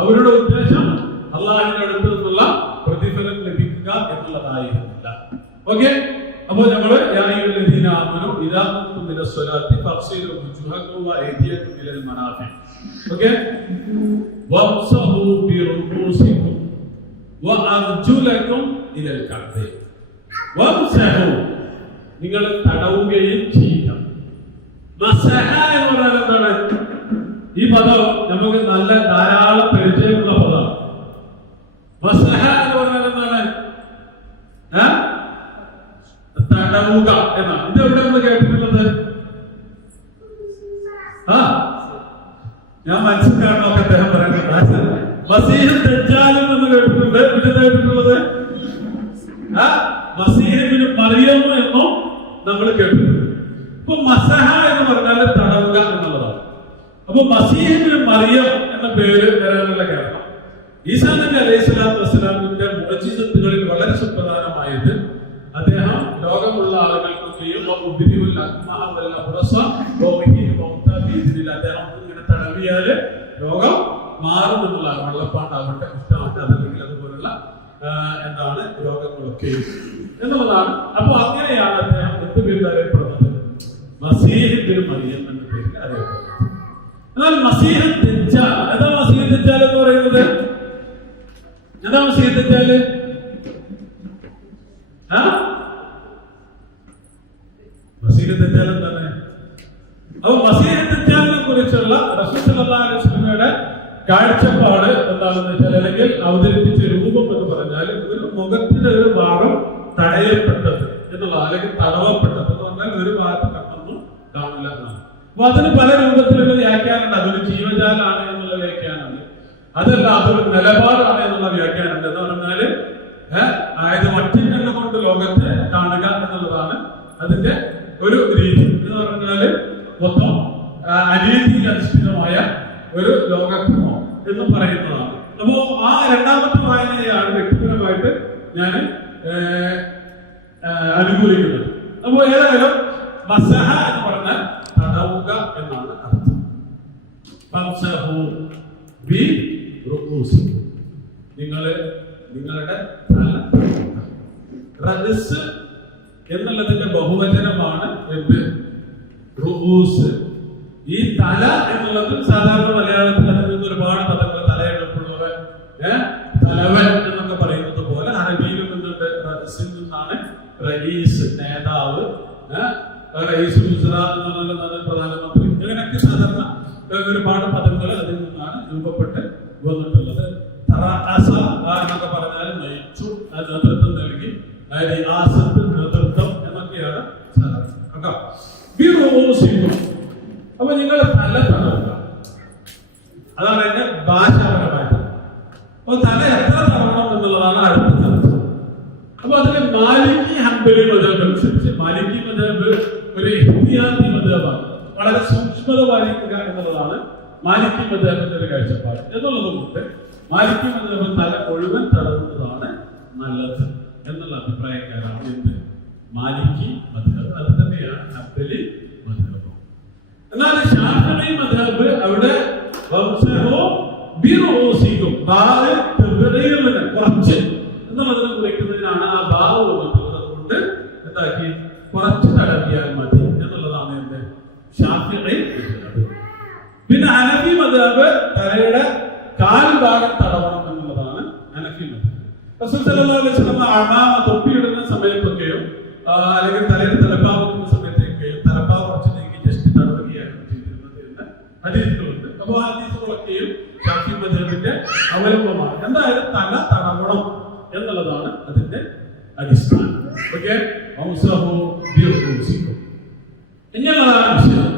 അവരുടെ ഉദ്ദേശം അള്ളാഹുവിന്റെ അടുത്ത് നിന്നുള്ള പ്രതിഫലം ലഭിക്കുക എന്നുള്ളതായിരുന്നില്ല. ഓക്കെ, അപ്പോൾ നമ്മള് യാ അയ്യുഹല്ലദീന ആമനൂ ഇദാ ഖുംതും ഇലസ്സലാത്തി ഫഗ്സിലൂ വുജൂഹക്കും വഅയ്ദിയക്കും ഇലൽ മറാഫിഖ്. ഓക്കെ, വംസഹൂ ബിറുഊസിക്കും വഅർജുലക്കും ഇലൽ കഅബൈൻ. വംസഹൂ, നിങ്ങൾ തടവുകയും ചെയ്യുക. മസഹ എന്ന് പറഞ്ഞാൽ എന്താണ്? ഈ പദം നമുക്ക് നല്ല ധാരാളം പരിചയമുള്ള പദമാണ്. മസഹ എന്ന് പറഞ്ഞാൽ എന്താണ്? തടവുക എന്നാണ്. ഇത് എവിടെ നമ്മൾ കേട്ടിട്ടുള്ളത്? ഞാൻ മനസ്സിലാക്കണമൊക്കെ അദ്ദേഹം പറയുന്നത്. മസീഹ് ദജ്ജാലും എന്ന് കേട്ടിട്ടുണ്ട്. പിന്നെ കേട്ടിട്ടുള്ളത് മസീഹ് ഇബ്നു മറിയം അപ്പൊ മസഹ എന്ന് പറഞ്ഞാൽ തടവുക എന്നുള്ളതാണ്. അപ്പൊ മസീഹിന് മറിയം എന്ന പേര് വരാനുള്ള കാരണം ഈസാ നബി അലൈഹി സ്വലാത്തു വസ്സലാമിന്റെ മുഅ്ജിസത്തുകളിൽ വളരെ സുപ്രധാനമായത് അദ്ദേഹം ലോകമുള്ള ആളുകൾക്കൊക്കെയും അദ്ദേഹം ഇങ്ങനെ തടവിയാല് രോഗം മാറുമെന്നുള്ള വെള്ളപ്പാണ്ടാവട്ടെ, കുഷ്ഠമാവട്ടെ, അതല്ലെങ്കിൽ അതുപോലുള്ള എന്താണ് രോഗങ്ങളൊക്കെ എന്നുള്ളതാണ്. അപ്പൊ അങ്ങനെയാണ് അദ്ദേഹം എന്ത് പേരിൽ അറിയപ്പെടുന്നത്? മസീഹ് ഇബ്നു മറിയം എന്ന പേരിൽ അറിയപ്പെടുന്നത്. എന്നാൽ മസീഹ് ദജ്ജാൽ, എന്താ മസീഹ് ദജ്ജാൽ എന്ന് പറയുന്നത്? എന്താ മസീഹ് ദജ്ജാൽ? മസീഹ് ദജ്ജാൽ എന്താണ്? അപ്പൊ മസീഹ് ദജ്ജാലിനെ കുറിച്ചുള്ള റസൂൽ സല്ലല്ലാഹു അലൈഹി വസല്ലമയുടെ കാഴ്ചപ്പാട് എന്താണെന്ന് വെച്ചാൽ, അല്ലെങ്കിൽ അവതരിപ്പിച്ച രൂപം എന്ന് പറഞ്ഞാൽ ഒരു മുഖത്തിന്റെ ഒരു ഭാഗം തടയപ്പെട്ടത് എന്നുള്ള, അല്ലെങ്കിൽ തടവപ്പെട്ടത് എന്ന് പറഞ്ഞാൽ ഒരു ഭാഗത്ത് കണ്ണൊന്നും കാണില്ല എന്നാണ്. അപ്പൊ അതിന് പല രൂപത്തിലുള്ള വ്യാഖ്യാനമുണ്ട്. അതൊരു ജീവജാലാണ് എന്നുള്ള വ്യാഖ്യാനമുണ്ട്, അതല്ല അതൊരു നിലപാടാണ് എന്നുള്ള വ്യാഖ്യാനമുണ്ട്. എന്ന് പറഞ്ഞാല് അതായത് ഒറ്റക്കണ്ണ് കൊണ്ട് ലോകത്തെ കാണുക എന്നുള്ളതാണ് അതിന്റെ ഒരു രീതി. എന്ന് പറഞ്ഞാല് മൊത്തം അനീതിയിൽ അധിഷ്ഠിതമായ ഒരു ലോകക്രമം എന്ന് പറയുന്നതാണ്. അപ്പോ ആ രണ്ടാമത്തെ വായനയാണ് വ്യക്തിപരമായിട്ട് ഞാൻ അനുകൂലിക്കുന്നത്. അപ്പോ ഏതായാലും മസഹ എന്ന് പറഞ്ഞാൽ തടവുക എന്നാണ് അർത്ഥം. നിങ്ങളുടെ റഅസ് എന്നുള്ളതിന്റെ ബഹുവചനമാണ് എന്ത്? റുഊസ്. ഈ തല എന്നുള്ളത് സാധാരണ മലയാളത്തിൽ അതിൽ നിന്ന് ഒരുപാട് പദങ്ങൾ, തലയെടുപ്പുള്ളവൻ, തലവൻ എന്നൊക്കെ പറയുന്നത് പോലെ അറബിയിലും നിന്നുണ്ട്. റഅസിൽ നിന്നാണ് റഈസ്, നേതാവ്, റഈസുൽ ഉസ്റ എന്ന് പറഞ്ഞാൽ പ്രധാനമന്ത്രി, അങ്ങനെയൊക്കെ സാധാരണ ഒരുപാട് പദങ്ങൾ അതിൽ നിന്നാണ് രൂപപ്പെട്ട് വന്നിട്ടുള്ളത്. എന്നൊക്കെ പറഞ്ഞാൽ നയിച്ചു, നേതൃത്വം നൽകി, നേതൃത്വം എന്നൊക്കെയാണ് സാധാരണ. അപ്പൊ നിങ്ങൾ തല തടവുക, അതാണ് എന്റെ ഭാഷാപരമായിട്ട്. അപ്പൊ തല എത്ര തടവണം എന്നുള്ളതാണ് അടുത്ത ചർച്ച. അപ്പൊ അതിന് മാലിക്കി ഹംബലി മദ്ഹബ് അനുസരിച്ച്, മാലിക്കി മദ്ഹബ് ഒരു ഇഹ്തിയാതി മദ്ഹബാണ്, വളരെ സൂക്ഷ്മത പാലിക്കുക എന്നുള്ളതാണ് മാലിക്കി മദ്ഹബിന്റെ ഒരു കാഴ്ചപ്പാട്. എന്നുള്ളത് കൊണ്ട് മാലിക്കി മദ്ഹബ് തല മുഴുവൻ തടവുന്നതാണ് നല്ലത് എന്നുള്ള അഭിപ്രായക്കാരാണ് എന്ത്? മാലിക്കി മദ്ഹബ്. അത് തന്നെയാണ് ഹംബലി മദ്ഹബ്. എന്നാൽ ശാഫിഈ മദ്ഹബ് അവിടെ കുറച്ച് എന്നുള്ളതിനെ കുറിക്കുന്നതിനാണ് ആ ഭാവ് വന്നിട്ടുള്ളത്. അതുകൊണ്ട് എന്താക്കി കുറച്ച് തടവിയാൽ മതി എന്നുള്ളതാണ് എന്റെ ശാഫിഈ മദ്ഹബ്. പിന്നെ ഹനഫി മദ്ഹബ് തലയുടെ കാൽ ഭാഗം തടവണം എന്നുള്ളതാണ് ഹനഫി മദ്ഹബ്. റസൂൽ സല്ലല്ലാഹു അലൈഹി വസല്ലം അമാമ തൊപ്പിയിടുന്ന സമയത്തൊക്കെയോ അല്ലെങ്കിൽ തലയുടെ തലപ്പാവുന്ന സമയത്തൊക്കെയോ തലപ്പാവ് കുറച്ച് നീക്കി ജസ്റ്റ് തടവുകയാണ് ചെയ്തിരുന്നത് എന്ന് ഹദീസുകളുണ്ട്. അപ്പോൾ ആ ഹദീസുകളൊക്കെയും ശാഫിഈ മദ്ഹബിന്റെ അവലംബമാണ്. എന്തായാലും തല തടവണം എന്നുള്ളതാണ് അതിന്റെ അടിസ്ഥാനം. ഓക്കെ, ഇങ്ങനെയുള്ളതാണ് വിഷയം.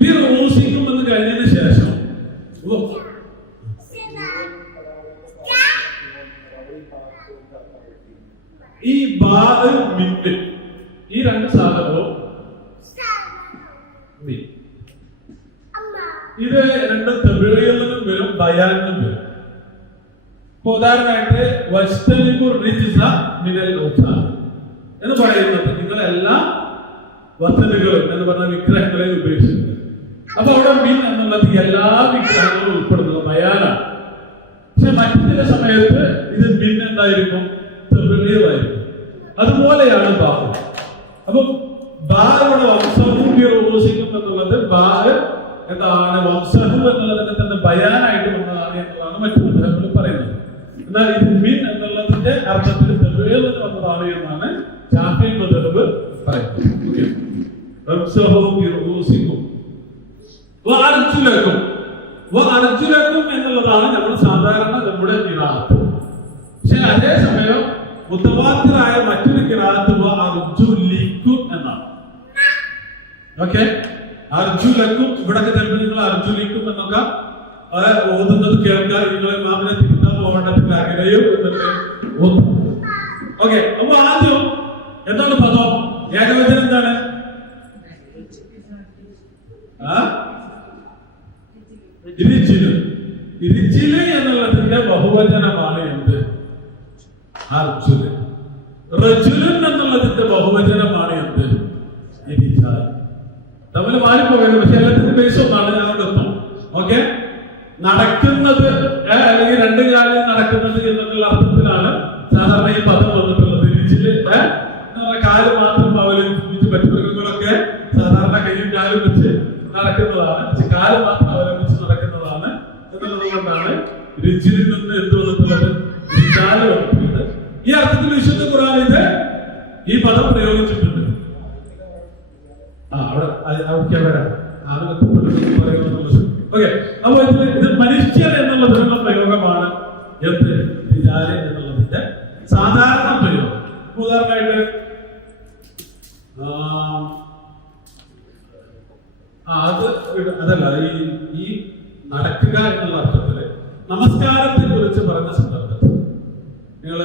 ബിറൂസിക്കും എന്ന് കഴിഞ്ഞതിന് ശേഷം ഈ ബാദ് മിന്റ്, ഈ രണ്ട് സാധനവും ഇത് രണ്ട് തബീഇൽ നിന്നും വരും, ബയാനിൽ നിന്നും വരും. ഉദാഹരണമായിട്ട് എന്ന് പറയുന്നത് നിങ്ങൾ എല്ലാ വസ്തുക്കളും എന്ന് പറഞ്ഞ വിഗ്രഹങ്ങളെ ഉപേക്ഷിക്കുന്നത്. അപ്പൊ അവിടെ മിൻ എന്നുള്ളത് എല്ലാ വിഗ്രഹങ്ങളും ഉൾപ്പെടുന്നത് ബയാനാണ്. പക്ഷെ മറ്റു ചില സമയത്ത് ഇത് മിൻ എന്തായിരിക്കും? തബീഇലായിരിക്കും. അതുപോലെയാണ് ബാഹ്. അപ്പൊ ബായുടെ വംശഭൂമിസിക്കും എന്നുള്ളത് ബാഹ് എന്താണ്? വംശഹു എന്നുള്ളതിനെ തന്നെ ബയാനായിട്ട് വന്നതാണ് എന്നുള്ളതാണ് മറ്റു മദ്ഹബുകൾ പറയുന്നത്. എന്നാൽ ഇത് മിൻ എന്നുള്ളതിന്റെ അർത്ഥത്തിൽ തബീഇൽ നിന്ന് വന്നതാണ് എന്നാണ് ശാഫിഈ മദ്ഹബ് പറയുന്നത്. എന്നുള്ളതാണ് നമ്മൾ സാധാരണ നമ്മുടെ ഖിറാഅത്ത്. പക്ഷെ അതേസമയം മുതവാത്തിറായ മറ്റൊരു ഖിറാഅത്ത് അർജുലിക്കും എന്നാണ്. ഓക്കെ, അർജുലക്കും. ഇവിടെ ചിലപ്പോൾ നിങ്ങൾ അർജുലിക്കും എന്നൊക്കെ ഓതുന്നത് കേൾക്കാൻ നിങ്ങളെ മാമിനെ തിരുത്താൻ പോകേണ്ടതില്ല അകലെയും എന്നിട്ട് ഓതും. ഓക്കെ, അപ്പൊ ആദ്യം എന്താണ് പദം? ഏകവചനം എന്താണ്? ഇരിച്ചില് എന്നുള്ളതിന്റെ ബഹുവചനമാണ് എന്ത്? അർജുന്. റജുലൻ എന്നുള്ളതിന്റെ ബഹുവചനമാണ് എന്ത്? ഇരിച്ചാൽ. തമ്മിൽ മാറിപ്പോകരുത്, പക്ഷെ എല്ലാത്തിന്റെ ബേസ് ഒന്നാണ്. ഞങ്ങളുടെ എത്തും. ഓക്കെ, നടക്കുന്നത് അല്ലെങ്കിൽ രണ്ട് കാലിൽ നടക്കുന്നത് എന്നുള്ള അർത്ഥത്തിലാണ് സാധാരണ ഈ പദം വന്നിട്ടുള്ളത്. ഇരിച്ചില് കാല് മാത്രം അവലംബിച്ച് മറ്റു മൃഗങ്ങളൊക്കെ സാധാരണ കയ്യും കാലും വെച്ച് നടക്കുന്നതാണ്, പക്ഷെ കാല് മാത്രം അവലംബിച്ച് നടക്കുന്നതാണ് എന്നുള്ളത് കൊണ്ടാണ് രുചിയിൽ നിന്ന് എന്ത് വന്നിട്ടുള്ളത്? കാല് വന്നിട്ടുള്ളത്. ഈ അർത്ഥത്തിൽ വിശുദ്ധ ഖുർആൻ ഇത് ഈ പദം പ്രയോഗിച്ചിട്ടുണ്ട്. അപ്പൊ ഇത് മനുഷ്യർ എന്നുള്ളതിനുള്ള പ്രയോഗമാണ് എന്ത്? വിചാരം എന്നുള്ളതിന്റെ സാധാരണ പ്രയോഗം. ഉദാഹരണമായിട്ട് അതല്ല, ഈ നടക്കുക എന്നുള്ള അർത്ഥത്തില് നമസ്കാരത്തെ കുറിച്ച് പറഞ്ഞ സന്ദർഭത്തിൽ നിങ്ങൾ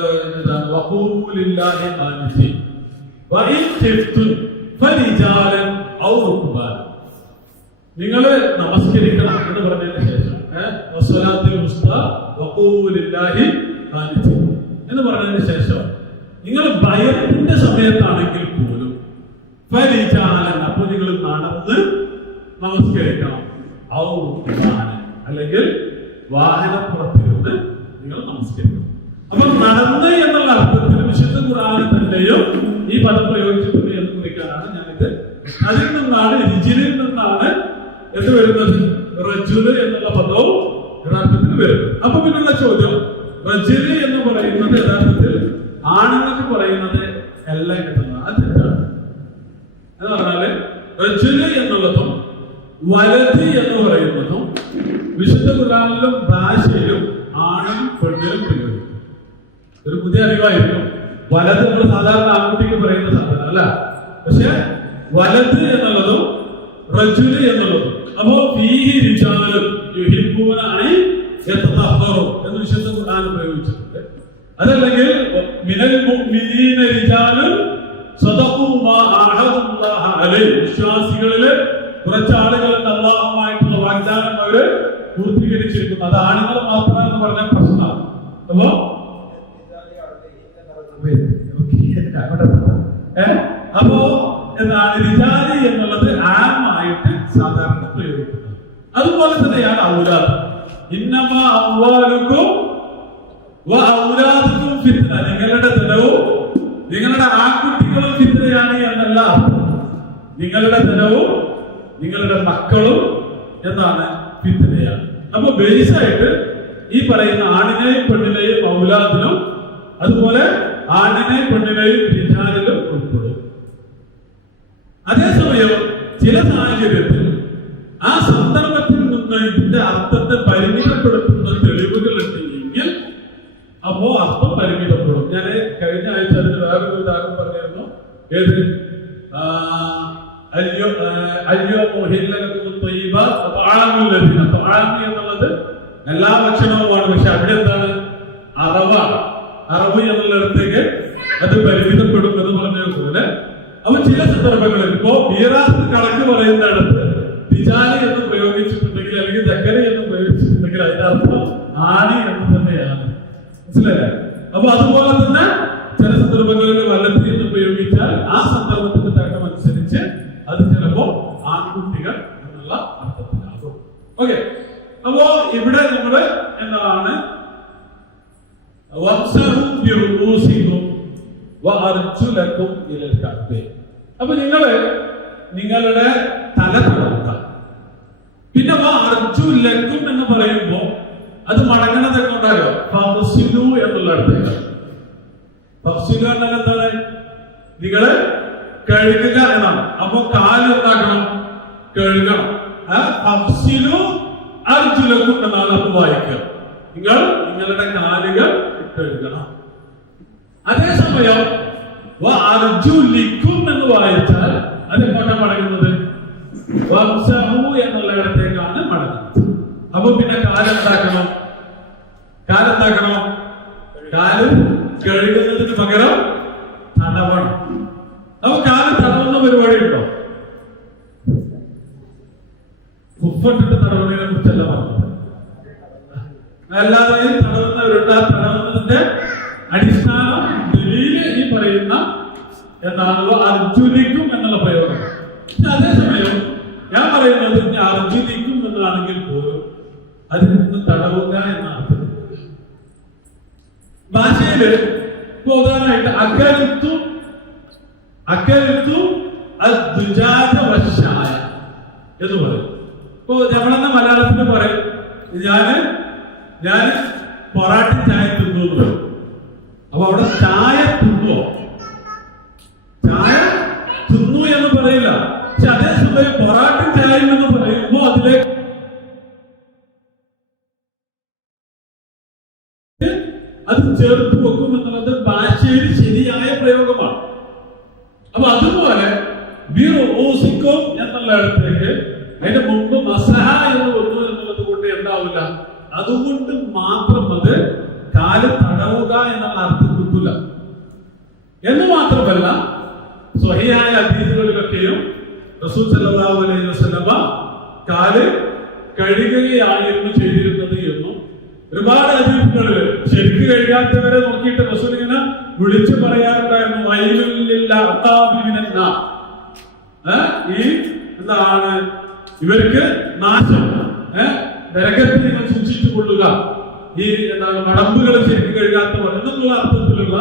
നിങ്ങൾ നമസ്കരിക്കണം എന്ന് പറഞ്ഞതിന് ശേഷം എന്ന് പറഞ്ഞതിന് ശേഷം നിങ്ങൾ ഭയത്തിന്റെ സമയത്താണെങ്കിൽ പോലും അപ്പൊ നിങ്ങൾ നടന്ന് നമസ്കരിക്കണം. അല്ലെങ്കിൽ വാഹനപ്പുറത്തിരുന്ന് നിങ്ങൾ നമസ്കരിക്കണം. അപ്പൊ നടന്ന് എന്നുള്ള അർത്ഥത്തിൽ വിശുദ്ധ ഖുർആനിൽ തന്നെയും ഈ പദം പ്രയോഗിച്ചിട്ടുണ്ട് എന്ന് കുറിക്കാനാണ് ഞാനിത്. അതിൽ നിന്നാണ് രിജിലിൽ നിന്നാണ് എന്ത് വരുന്നത്? റജുല് എന്നുള്ള പദവും യഥാർത്ഥത്തിൽ വരുന്നത്. അപ്പൊ പിന്നുള്ള ചോദ്യം, റജുല് എന്ന് പറയുന്നത് യഥാർത്ഥത്തിൽ ആണുങ്ങൾക്ക് പറയുന്നത് അല്ല എന്നുള്ളതാണ്. തെറ്റാണ്. എന്ന് പറഞ്ഞാല് റജുല് എന്നുള്ളതും വലത് എന്ന് പറയുന്നതും വിശുദ്ധ ഖുർആനിലും ഭാഷയിലും ആണും പെണ്ണിലും പ്രയോഗിക്കും. ഒരു പുതിയ അറിവായിരിക്കും. വലത് നമ്മൾ സാധാരണ ആൺകുട്ടിക്ക് പറയുന്ന സാധനം അല്ല, പക്ഷെ വലത് എന്നുള്ളതും റജുല് എന്നുള്ളതും. അപ്പോ എന്ന് വിശുദ്ധ ഖുർആൻ പ്രയോഗിച്ചിട്ടുണ്ട്. അതല്ലെങ്കിൽ മിനൽ മുഅ്മിനീന റിജാലുൻ സദഖൂ മാ അഹദുല്ലാഹ അലൈഹി, വിശ്വാസികളില് കുറച്ച് ആളുകളുടെ അല്ലാഹുമായിട്ടുള്ള വാഗ്ദാനം അവര് പൂർത്തീകരിച്ചിരിക്കുന്നു. അത് ആണുങ്ങൾ മാത്രമെന്ന് പറഞ്ഞ പ്രശ്നമാണ്. അപ്പോ അപ്പോ എന്താണ് റിജാലി എന്നുള്ളത് ആമായിട്ട് സാധാരണ പ്രയോഗിക്കുന്നത്. അതുപോലെ തന്നെയാണ് ഔലാദ്. ഇന്നമാ അംവാലുക്കും വഔലാദുക്കും ഫിത്ന, നിങ്ങളുടെ ധനവും നിങ്ങളുടെ ആൺകുട്ടികളും ഫിത്നയാണ് എന്നല്ല. നിങ്ങളുടെ ധനവും നിങ്ങളുടെ മക്കളും എന്നാണ് ഫിത്നയാണ്. അപ്പൊ ബേസായിട്ട് ഈ പറയുന്ന ആണിനെയും പെണ്ണിനെയും ഔലാദിനും അതുപോലെ ആണിനെയും പെണ്ണിനെയും റിജാലിലും ഉൾപ്പെടും. അതേസമയം ചില സാഹചര്യത്തിൽ ആ സന്ദർഭത്തിൽ നിന്ന് ഇതിന്റെ അർത്ഥത്തെ പരിമിതപ്പെടുത്തുന്ന തെളിവുകൾ ഉണ്ടെങ്കിൽ അപ്പോ അർത്ഥം പരിമിതപ്പെടും. ഞാൻ കഴിഞ്ഞ ആഴ്ച അതിന് വേറൊരു ഉദാഹരണം പറഞ്ഞിരുന്നു. ഏത്? എന്നുള്ളത് എല്ലാ ഭക്ഷണവുമാണ്, പക്ഷെ അവിടെ എന്താണ്? അറവാണ്. അറബ് എന്നുള്ളിടത്തേക്ക് അത് പരിമിതപ്പെടും എന്ന് പറഞ്ഞതുപോലെ അപ്പൊ ചില സന്ദർഭങ്ങളിൽ ഇപ്പോ മീറാത്ത് കണക്ക് പറയുന്നിടത്ത് തിജാലി എന്ന് പ്രയോഗിച്ചിട്ടുണ്ടെങ്കിൽ അല്ലെങ്കിൽ ദക്കരി എന്ന് പ്രയോഗിച്ചിട്ടുണ്ടെങ്കിൽ അതിന്റെ അർത്ഥം ആണി എന്ന് തന്നെയാണ്. മനസ്സിലായില്ലേ? അപ്പൊ അതുപോലെ തന്നെ ചില സന്ദർഭങ്ങളിൽ വലത്തി എന്ന് പ്രയോഗിച്ചാൽ ആ സന്ദർഭത്തിന്റെ തരം അനുസരിച്ച് അത് ചിലപ്പോ ആൺകുട്ടികൾ എന്നുള്ള അർത്ഥത്തിലാകും. ഓക്കെ, അപ്പോ ഇവിടെ നമ്മള് എന്താണ് അപ്പൊ നിങ്ങളുടെ തല തടവുക. പിന്നെ അർജുലക്കും എന്ന് പറയുമ്പോ അത് മടങ്ങണത് കൊണ്ടായോ ഫസിലു എന്നുള്ള അടുത്തേക്ക്. ഫസിലു എന്നാൽ എന്താണ്? നിങ്ങള് കഴുകുക എന്നാണ്. അപ്പൊ കാല് ഉണ്ടാക്കണം, കഴുകണം. ഫസിലു അർജുലക്കും എന്നാണ് അപ്പൊ വായിക്കുക. നിങ്ങൾ നിങ്ങളുടെ കാലുകൾ കഴുകണം. അതേസമയം അർജുലിക്കും എന്ന് വായിച്ചാൽ അതെങ്ങോട്ടാണ് മടങ്ങുന്നത്? എന്നുള്ള ഇടത്തേക്കാണ് മടങ്ങുന്നത്. അപ്പൊ പിന്നെ കാലെന്താക്കണം? കാല് കഴുകുന്നതിന് പകരം തടവണം. അപ്പൊ കാല് തടവുന്ന പരിപാടി ഉണ്ടോ? കുഫിട്ടിട്ട് തടവുന്നതിനെ കുറിച്ചല്ല പറഞ്ഞത്. അല്ലാതെ തടവുന്നവരുണ്ട്. ആ തടവുന്നതിന്റെ അടിസ്ഥാനം ദലീല് ഈ പറയുന്ന എന്താണ് അർജുനിക്കും എന്നുള്ള പ്രയോഗം. അതേസമയം ഞാൻ പറയുന്നത് അർജുനിക്കും എന്നാണെങ്കിൽ പോലും അതിൽ നിന്ന് തടവുക എന്ന അർത്ഥം ഭാഷയില് ഉദാഹരണമായിട്ട് അക്കരുത്തു അദ്ദുജാജവശായ എന്ന് പറയും. ഇപ്പൊ നമ്മളെന്ന മലയാളത്തിൽ പറയും ഞാൻ പൊറാട്ട ചായ തിന്നു എന്ന് പറയും. അപ്പൊ അവിടെ ചായ തിന്നോ, ചായ തിന്നു എന്ന് പറയില്ല. പക്ഷെ അതേസമയം പൊറാട്ട ചായ എന്ന് പറയുമ്പോ അതിലേക്ക് അത് ചേർത്ത് വെക്കും എന്നുള്ളത് ഭാഷയിൽ ശരിയായ പ്രയോഗമാണ്. അപ്പൊ അതുപോലെ ബിറുസിക്കും എന്നുള്ള ഇടത്തേക്ക് അതിന്റെ മുമ്പ് മസഹ എന്ന് വന്നു എന്നുള്ളത് കൊണ്ട് എന്താവില്ല, അതുകൊണ്ട് മാത്രം അത് കാല് തടവുക എന്നുള്ള അർത്ഥം കിട്ടില്ല എന്ന് മാത്രമല്ല, സ്വഹീഹായ ഹദീസുകളിലൊക്കെയും റസൂൽ സല്ലല്ലാഹു അലൈഹി വസല്ലമ കാല് കഴുകുകയായിരുന്നു ചെയ്തിരുന്നത് എന്നും ഒരുപാട് ഹദീസുകളിൽ ശരിക്ക് കഴിയാത്തവരെ നോക്കിയിട്ട് റസൂൽ ഇങ്ങനെ വിളിച്ചു പറയാറുണ്ടായിരുന്നു, ഈ എന്താണ് ഇവർക്ക് നാശം, നരകത്തിൽ നിങ്ങൾ സൂക്ഷിച്ചു കൊള്ളുക, ഈ എന്താണ് മടമ്പുകൾ ശരിക്ക് കഴുകാത്തവർ എന്നുള്ള അർത്ഥത്തിലുള്ള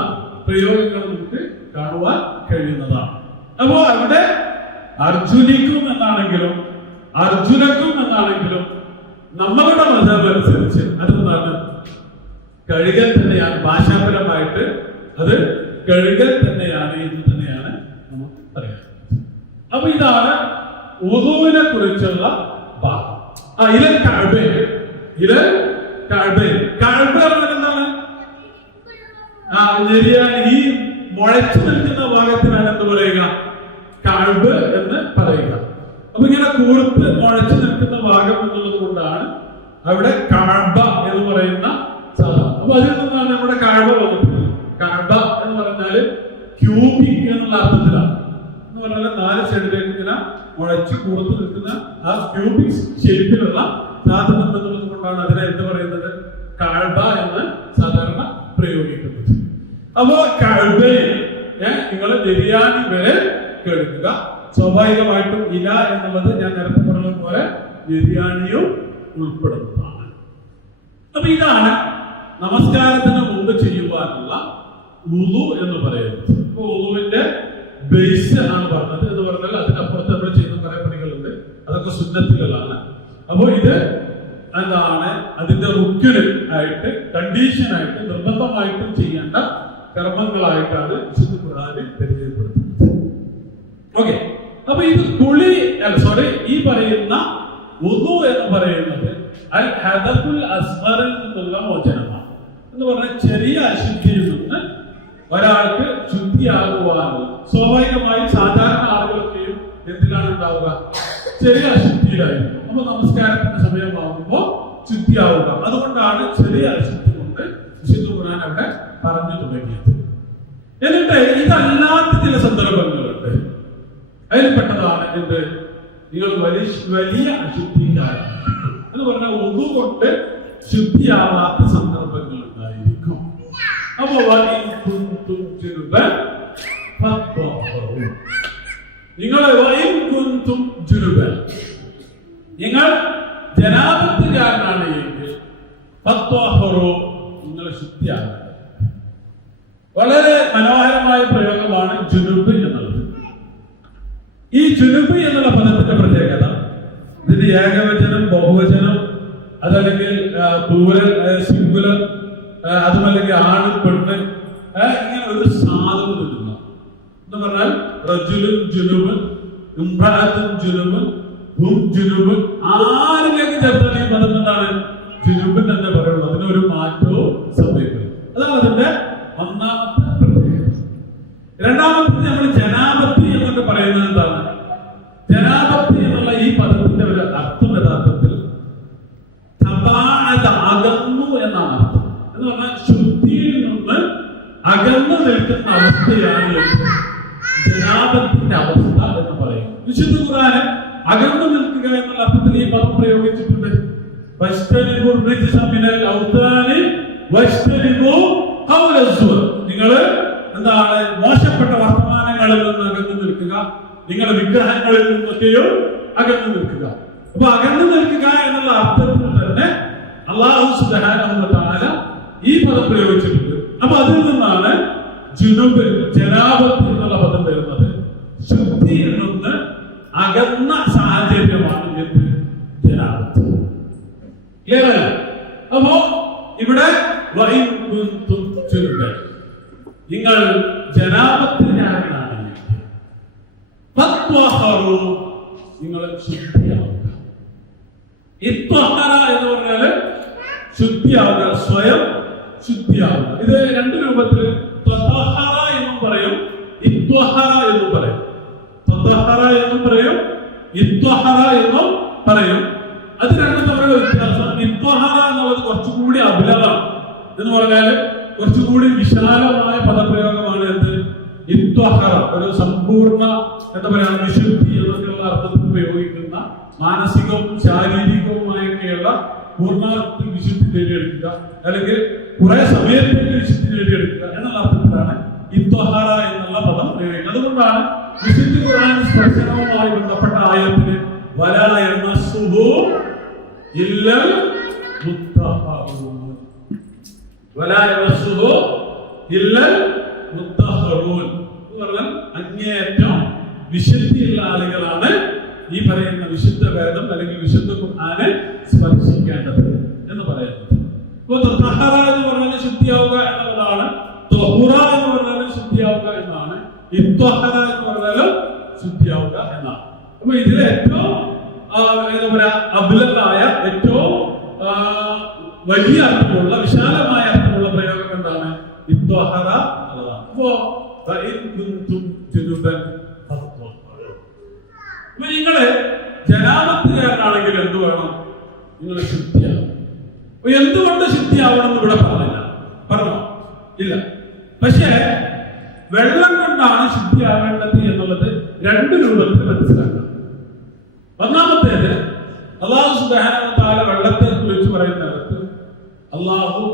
പ്രയോഗങ്ങൾ നമുക്ക് കാണുവാൻ കഴിയുന്നതാണ്. അപ്പോ അവിടെ അർജുനിക്കും എന്നാണെങ്കിലും അർജുനക്കും എന്നാണെങ്കിലും നമ്മളുടെ മതം അനുസരിച്ച് അതെന്താണ് കഴുകൽ തന്നെയാണ്. ഭാഷാപരമായിട്ട് അത് കഴുകൽ തന്നെയാണ് എന്ന് തന്നെയാണ് നമുക്ക് പറയാൻ. അപ്പൊ ഇതാണ് വുദൂവിനെ കുറിച്ചുള്ള ഭാഗം. കഅബ എന്താണ്? ഈ മുളച്ചു നിൽക്കുന്ന ഭാഗത്തിനാണ് എന്ത് പറയുക, കഅബ എന്ന് പറയുക. അപ്പൊ ഇങ്ങനെ കൂർത്ത് മുളച്ചു നിൽക്കുന്ന ഭാഗം എന്നുള്ളത് കൊണ്ടാണ് അവിടെ കഅബ എന്ന് പറയുന്ന സാധനം. അപ്പൊ അതിൽ നിന്നാണ് നമ്മുടെ കഅബ വന്നിട്ടുള്ളത്. കഅബ എന്ന് പറഞ്ഞാല് ക്യൂബിക് എന്നുള്ള അർത്ഥത്തിലാണ്. എന്ന് പറഞ്ഞാൽ 4 സൈഡിലേക്ക് ഇങ്ങനെ മുളച്ചു കൂർത്ത് നിൽക്കുന്ന ആ ക്യൂബിക് ഷേപ്പിലുള്ള സാധനം എന്നുള്ളത് കൊണ്ടാണ് അതിനെ എന്ത് പറയുന്നത്, കഅബ എന്ന് സാധാരണ പ്രയോഗിക്കുന്നത്. അപ്പോ കഅബയിൽ നിങ്ങൾ ബിരിയാണി വരെ കേൾക്കുക. സ്വാഭാവികമായിട്ടും ഇല എന്നുള്ളത് ഞാൻ നേരത്തെ പറഞ്ഞതുപോലെ ബിരിയാണിയും ഉൾപ്പെടുന്നതാണ്. അപ്പൊ ഇതാണ് നമസ്കാരത്തിന് മുമ്പ് ചെയ്യുവാനുള്ള വുദു എന്ന് പറയുന്നത്. ഇപ്പൊ വുദുവിന്റെ ബേസ് ആണ് പറഞ്ഞത് എന്ന് പറഞ്ഞാൽ അതിനപ്പുറത്ത് നമ്മൾ ചെയ്യുന്ന കുറെ പണികളുണ്ട്, അതൊക്കെ സുന്നത്തുകളാണ്. അപ്പോ ഇത് എന്താണ് അതിന്റെ റുക്ന് ആയിട്ട് കണ്ടീഷനായിട്ട് നിർബന്ധമായിട്ടും ചെയ്യേണ്ട കർമ്മങ്ങളായിട്ടാണ് വിശുദ്ധ ഖുർആനിൽ പരിചയപ്പെടുത്തുന്നത്. ഓക്കെ, അപ്പൊ ഇത് ഈ പറയുന്ന വുദു എന്ന് പറയുന്നത് അൽ ഹദഫുൽ അസ്ഗറിൽ നിന്നുള്ള മോചനമാണ്. എന്ന് പറഞ്ഞാൽ ചെറിയ അശുദ്ധിയിൽ നിന്ന് ഒരാൾക്ക് ശുദ്ധിയാകുവാനുള്ള, സ്വാഭാവികമായും സാധാരണ ആളുകളൊക്കെയും എന്തിനാണ് ഉണ്ടാവുക, ചെറിയ അശുദ്ധിയിലായിരുന്നു. അപ്പൊ നമസ്കാരത്തിന്റെ സമയമാകുമ്പോൾ ശുദ്ധിയാവുക. അതുകൊണ്ടാണ് ചെറിയ അശുദ്ധി കൊണ്ട് വിശുദ്ധ ഖുർആൻ അവിടെ പറഞ്ഞു തുടങ്ങിയത്. എന്നിട്ട് ഇതല്ലാത്ത ചില സന്ദർഭങ്ങളുണ്ട്. അതിൽപ്പെട്ടതാണ് എന്ത്, നിങ്ങൾ വലിയ അശുദ്ധിക്കാരൻ എന്ന് പറഞ്ഞാൽ വുദു കൊണ്ട് ശുദ്ധിയാവാത്ത സന്ദർഭങ്ങൾ ഉണ്ടായിരിക്കും. അപ്പോ നിങ്ങൾ ജനാപത്തുകാരനാണ് എങ്കിൽ നിങ്ങൾ ശുദ്ധിയാകണം. വളരെ മനോഹരമായ പ്രയോഗമാണ് ജുനുബ് എന്നുള്ളത്. ഈ ജുനുബ് എന്നുള്ള പദത്തിന്റെ പ്രത്യേകത, ഇതിന് ഏകവചനം, ബഹുവചനം, അതല്ലെങ്കിൽ പ്ലൂറൽ, സിംഗുലർ, അതുമല്ലെങ്കിൽ ആണ്, പെണ്ണ്, ഇങ്ങനെ ഒരു സാധനമില്ല. എന്ന് പറഞ്ഞാൽ റജുലുൻ ജുനുബ്, ഇംറഅത്തുൻ ജുനുബ്, ഹും ജുനുബ്, ആരിലേക്ക് ചേർത്താൽ ഈ പദം എന്താണ് ജുനുബ് തന്നെ പറയുള്ളൂ. അതിനൊരു മാറ്റവും സംഭവിക്കുന്നു. അതാണ് അതിന്റെ ഒന്നാമത്തെ പ്രത്യേകത. രണ്ടാമത്തെ നമ്മൾ ജനാപത്തി എന്നൊക്കെ പറയുന്നത് എന്താണ്? ജനാപത്തി എന്നുള്ള ഈ പദത്തിന്റെ ഒരു അർത്ഥം യഥാർത്ഥത്തിൽ അകന്നു എന്നാണ് അർത്ഥം. എന്ന് പറഞ്ഞാൽ ശുദ്ധിയിൽ നിന്ന് അകന്നു നിൽക്കുന്ന അവസ്ഥയാണ് ജനാപത്തിന്റെ അവസ്ഥ എന്ന് പറയും. വിശുദ്ധ ഖുർആനിൽ അകന്നു നിൽക്കുക എന്നുള്ള അർത്ഥത്തിൽ ഈ പദം പ്രയോഗിച്ചിട്ടുണ്ട്. നിങ്ങൾ എന്താണ് മോശപ്പെട്ട വർത്തമാനങ്ങളിൽ നിന്ന് അകന്നു നിൽക്കുക, നിങ്ങളുടെ വിഗ്രഹങ്ങളിൽ നിന്നൊക്കെയോ അകന്നു നിൽക്കുക. അപ്പൊ അകന്നു നിൽക്കുക എന്നുള്ള അർത്ഥത്തിൽ തന്നെ അല്ലാഹു സുബ്ഹാനഹു വ തആല ഈ പദം പ്രയോഗിച്ചിട്ടുണ്ട്. അപ്പൊ അതിൽ നിന്നാണ് ജുനുബ് ജനാബത്ത് എന്നുള്ള പദം വരുന്നത്. ശുദ്ധിയിൽ നിന്ന് അകന്ന സാഹചര്യമാണ് എന്ത് ജനാബത്ത്. അപ്പോ ഇവിടെ നിങ്ങൾ ജനാബത്തിനാണെങ്കിൽ നിങ്ങൾ ശുദ്ധിയാവുക. ഇത്വഹറ എന്ന് പറഞ്ഞാല് ശുദ്ധിയാവുക, സ്വയം ശുദ്ധിയാവുക. ഇത് രണ്ട് രൂപത്തിൽ തതഹറ എന്നും പറയും, ഇത്വഹറ എന്നും പറയും. തതഹറ എന്നും പറയും, ഇത്വഹറ എന്നും പറയും. അത് രണ്ടും തമ്മിലുള്ള വ്യത്യാസം. ഇത്വഹറ എന്നുള്ളത് കുറച്ചുകൂടി അബലമാണ് എന്ന് പറഞ്ഞാൽ കുറച്ചുകൂടി വിശാലമായ പദപ്രയോഗമാണ്. എന്ത് ഇത്വഹറ, ഒരു സമ്പൂർണ്ണ എന്താ പറയാ വിശുദ്ധി എന്നൊക്കെയുള്ള അർത്ഥത്തിൽ ഉപയോഗിക്കുന്ന മാനസികവും ശാരീരികവുമായൊക്കെയുള്ള പൂർണ്ണാർത്ഥത്തിൽ വിശുദ്ധി നേടിയെടുക്കുക, അല്ലെങ്കിൽ കുറെ സമയത്തേക്ക് വിശുദ്ധി നേടിയെടുക്കുക എന്നുള്ള അർത്ഥത്തിലാണ് ഇത്വഹറ എന്നുള്ള പദം പ്രയോഗിക്കുന്നത്. അതുകൊണ്ടാണ് വിശുദ്ധ ഖുർആൻ സ്പർശനവുമായി ബന്ധപ്പെട്ട ആയത്തിന് വലാ യമസ്സുഹു ഇല്ലൽ മുത്തഹറൂൻ, വലാ യമസ്സുഹു ഇല്ലൽ മുത്തഹറൂൻ എന്ന് പറഞ്ഞാൽ അങ്ങേയറ്റം വിശുദ്ധിയുള്ള ആളുകളാണ് ഈ പറയുന്ന വിശുദ്ധ വേദം അല്ലെങ്കിൽ വിശുദ്ധ ഖുർആനെ സ്പർശിക്കേണ്ടത് എന്ന് പറയുന്നത്. അപ്പൊ തതഹറ എന്ന് പറഞ്ഞാൽ ശുദ്ധിയാവുക എന്നുള്ളതാണ്, തഹുറ എന്ന് പറഞ്ഞാൽ ശുദ്ധിയാവുക എന്നാണ്, ഇത്വഹറ എന്ന് പറഞ്ഞാൽ ശുദ്ധിയാവുക എന്നാണ്. അപ്പൊ ഇതിലെ ഏറ്റവും എന്താ പറയാ അബലമായ ഏറ്റവും വലിയ അർത്ഥമുള്ള വിശാലമായ അർത്ഥമുള്ള പ്രയോഗം എന്താണ്? ഇത്വഹറ എന്നതാണ്. അപ്പോ നിങ്ങള് ജനാബത്തുകാരനാണെങ്കിൽ എന്ത് വേണം? നിങ്ങൾ ശുദ്ധിയാവും. എന്തുകൊണ്ട് ശുദ്ധിയാവണം എന്ന് ഇവിടെ പറഞ്ഞില്ല. പറഞ്ഞോ? ഇല്ല. പക്ഷേ വെള്ളം കൊണ്ടാണ് ശുദ്ധിയാവേണ്ടത് എന്നുള്ളത് രണ്ട് രൂപത്തിൽ മനസ്സിലാക്കാം. ഒന്നാമത്തേത്, അല്ലാഹു സുബ്ഹാനഹു വ തആല വെള്ളത്തെ കുറിച്ച് പറയുന്നിടത്ത് അല്ലാഹു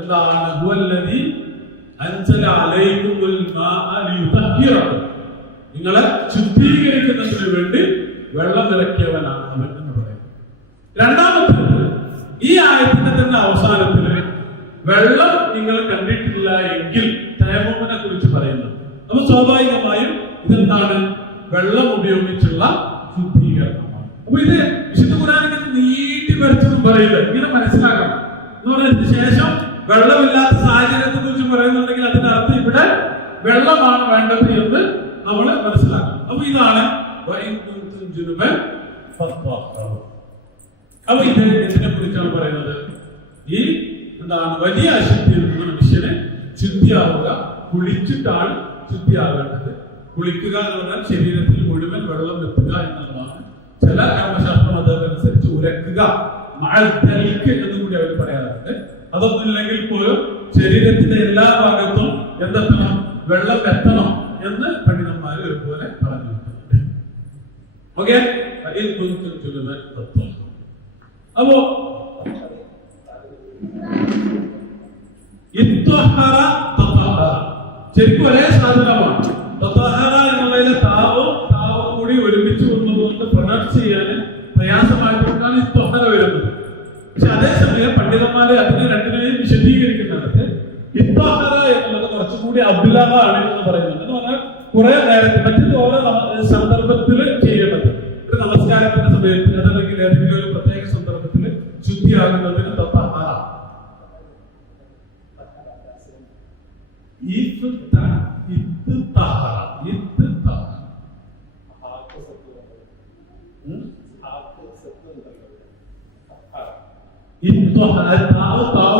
എന്താണ്? ഹുവല്ലദീ അൻസല അലൈക്കുമുൽ മാഅ ലിയുതഹിറക്കും, നിങ്ങളെ ശുദ്ധീകരിക്കുന്നതിന് വേണ്ടി വെള്ളം ഇറക്കിയവനാണ് അവൻ എന്ന് പറയുന്നത്. രണ്ടാമത്തേത്, ഈ ആയത്തിന്റെ തന്നെ അവസാനത്തിന് വെള്ളം നിങ്ങൾ കണ്ടിട്ടില്ല എങ്കിൽ തയമ്മുമിനെ കുറിച്ച് പറയുന്നത്. അപ്പൊ സ്വാഭാവികമായും ഇതെന്താണ്? വെള്ളം ഉപയോഗിച്ചുള്ള ശുദ്ധീകരണമാണ്. അപ്പൊ ഇത് വിശുദ്ധ ഖുർആനിൽ നീട്ടി വരച്ചൊന്നും പറയില്ല, ഇങ്ങനെ മനസ്സിലാക്കണം എന്ന് പറഞ്ഞതിന് ശേഷം വെള്ളമില്ലാത്ത സാഹചര്യത്തെ കുറിച്ച് പറയുന്നുണ്ടെങ്കിൽ അതിന്റെ അർത്ഥം ഇവിടെ വെള്ളമാണ് വേണ്ടത് എന്ന് നമ്മൾ മനസ്സിലാക്കണം. അപ്പൊ ഇതാണ് അപ്പൊ ഇത് ഇതിനെ കുറിച്ചാണ് പറയുന്നത്. ഈ എന്താണ്? വലിയ അശുദ്ധിയിൽ നിന്ന് മനുഷ്യനെ ശുദ്ധിയാവുക, കുളിച്ചിട്ടാണ് ശുദ്ധിയാവേണ്ടത്. കുളിക്കുക എന്ന് പറഞ്ഞാൽ ശരീരത്തിൽ മുഴുവൻ വെള്ളം എത്തുക എന്നുള്ളതാണ്. ചില കർമ്മശാസ്ത്ര മതമനുസരിച്ച് ഉരക്കുക എന്നും കൂടി അവർ പറയാറുണ്ട്. അതൊന്നും ഇല്ലെങ്കിൽ പോലും ശരീരത്തിന്റെ എല്ലാ ഭാഗത്തും എന്തെത്തണം? വെള്ളം എത്തണം എന്ന് പണ്ഡിതന്മാർ ഒരുപോലെ പറഞ്ഞിട്ടുണ്ട്. ഓക്കെ, അപ്പോ ശരിക്കും ഒരേ സാധനമാണ്. തതഹറ എന്നുള്ളതിലെ താവും കൂടി ഒരുമിച്ച് വന്നുകൊണ്ട് പ്രൊനൗൺസ് ചെയ്യാൻ പ്രയാസമായിട്ടാണ് ഇത്വഹറ വരുന്നത്. പക്ഷെ അതേസമയം പണ്ഡിതന്മാരെ അതിനെ രണ്ടിനെയും വിശദീകരിക്കുന്നിടത്ത് ഇത്വഹറ എന്നുള്ളത് കുറച്ചുകൂടി അബ്ലഗാണ് എന്ന് പറയുന്നുണ്ട്. എന്ന് പറഞ്ഞാൽ കുറെ നേരത്തെ മറ്റൊരു ഓരോ സന്ദർഭത്തിൽ ചെയ്യാൻ പറ്റും. ഒരു നമസ്കാരത്തിന്റെ സമയത്ത് അതല്ലെങ്കിൽ ഏതെങ്കിലും ഒരു പ്രത്യേക സന്ദർഭത്തിൽ ശുദ്ധിയാകുന്നതിന് തതഹറ.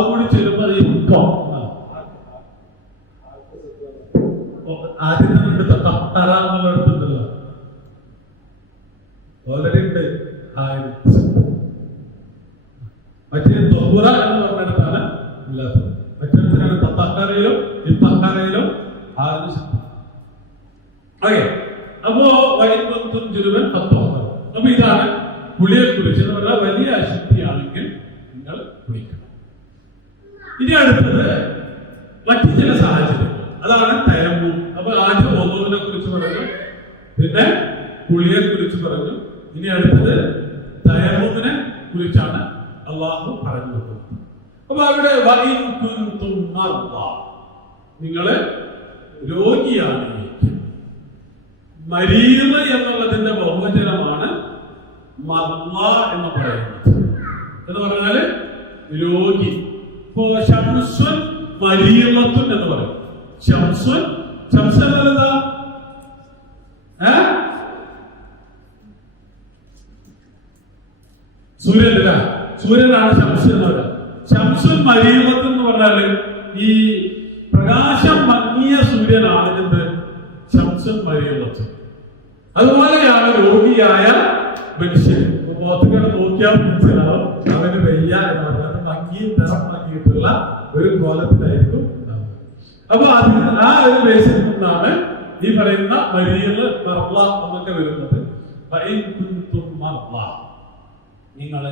കൂടി ചെല്ലുമ്പോൾ ആദ്യം തന്നെ തഹറ എന്നുള്ളടത്തുണ്ടല്ലോ, ഓൾറെഡി ഉണ്ട്. മറ്റേ തൊഹുറ എന്ന് പറഞ്ഞിടത്താണ് ഇല്ലാത്തത്. മറ്റൊരു തഹറയിലും ഇത്തഹറയിലും ഓക്കെ. അപ്പോ വൈകുന്നതും ജുനുബൻ തത്വം. അപ്പൊ ഇതാണ് കുളിയെ കുറിച്ച് എന്ന് പറഞ്ഞാൽ വലിയ അശുദ്ധിയാണെങ്കിൽ നിങ്ങൾ കുളിക്കണം. ഇനി അടുത്തത് മറ്റു ചില സാഹചര്യങ്ങൾ, അതാണ് തയമ്മും. അപ്പൊ ആദ്യം ഒന്നുവിനെ കുറിച്ച് പറഞ്ഞു, പിന്നെ കുളിയെ കുറിച്ച് പറഞ്ഞു, ഇനി അടുത്തത് തയമ്മുവിനെ കുറിച്ചാണ് അള്ളാഹു പറഞ്ഞത്. അപ്പൊ അവിടെ നിങ്ങള് രോഗിയാണ്. മരീമ എന്നുള്ളതിന്റെ ബഹുവചനമാണ് മർള എന്ന് പറയുന്നത്. എന്ന് പറഞ്ഞാല് രോഗി. ഇപ്പോ ശംസുൻ മരീമത്തുൻ എന്ന് പറയും. ശംസുൻ ശംസൻ എന്താ? സൂര്യൻ. സൂര്യനാണ് ശംസ് എന്ന് പറയുന്നത്. ശംസുൻ മരീമത്ത് എന്ന് പറഞ്ഞാല് ഈ പ്രകാശം മങ്ങിയ സൂര്യനാണ് എന്ത്? ശംസുൻ മരീമത്ത്. അതുപോലെയാണ് രോഗിയായ മനുഷ്യൻ. മുഖത്തുകൾ നോക്കിയാൽ മനസ്സിലാവും അവന് വയ്യ എന്ന് പറഞ്ഞാൽ മങ്ങിയും നിറം മങ്ങിയിട്ടുള്ള ഒരു കോലത്തിലായിരിക്കും. അപ്പൊ അതിന് ആ ഒരു ബേസിൽ നിന്നാണ് ഈ പറയുന്ന മരീല് മർള എന്നൊക്കെ വരുന്നത്. നിങ്ങള്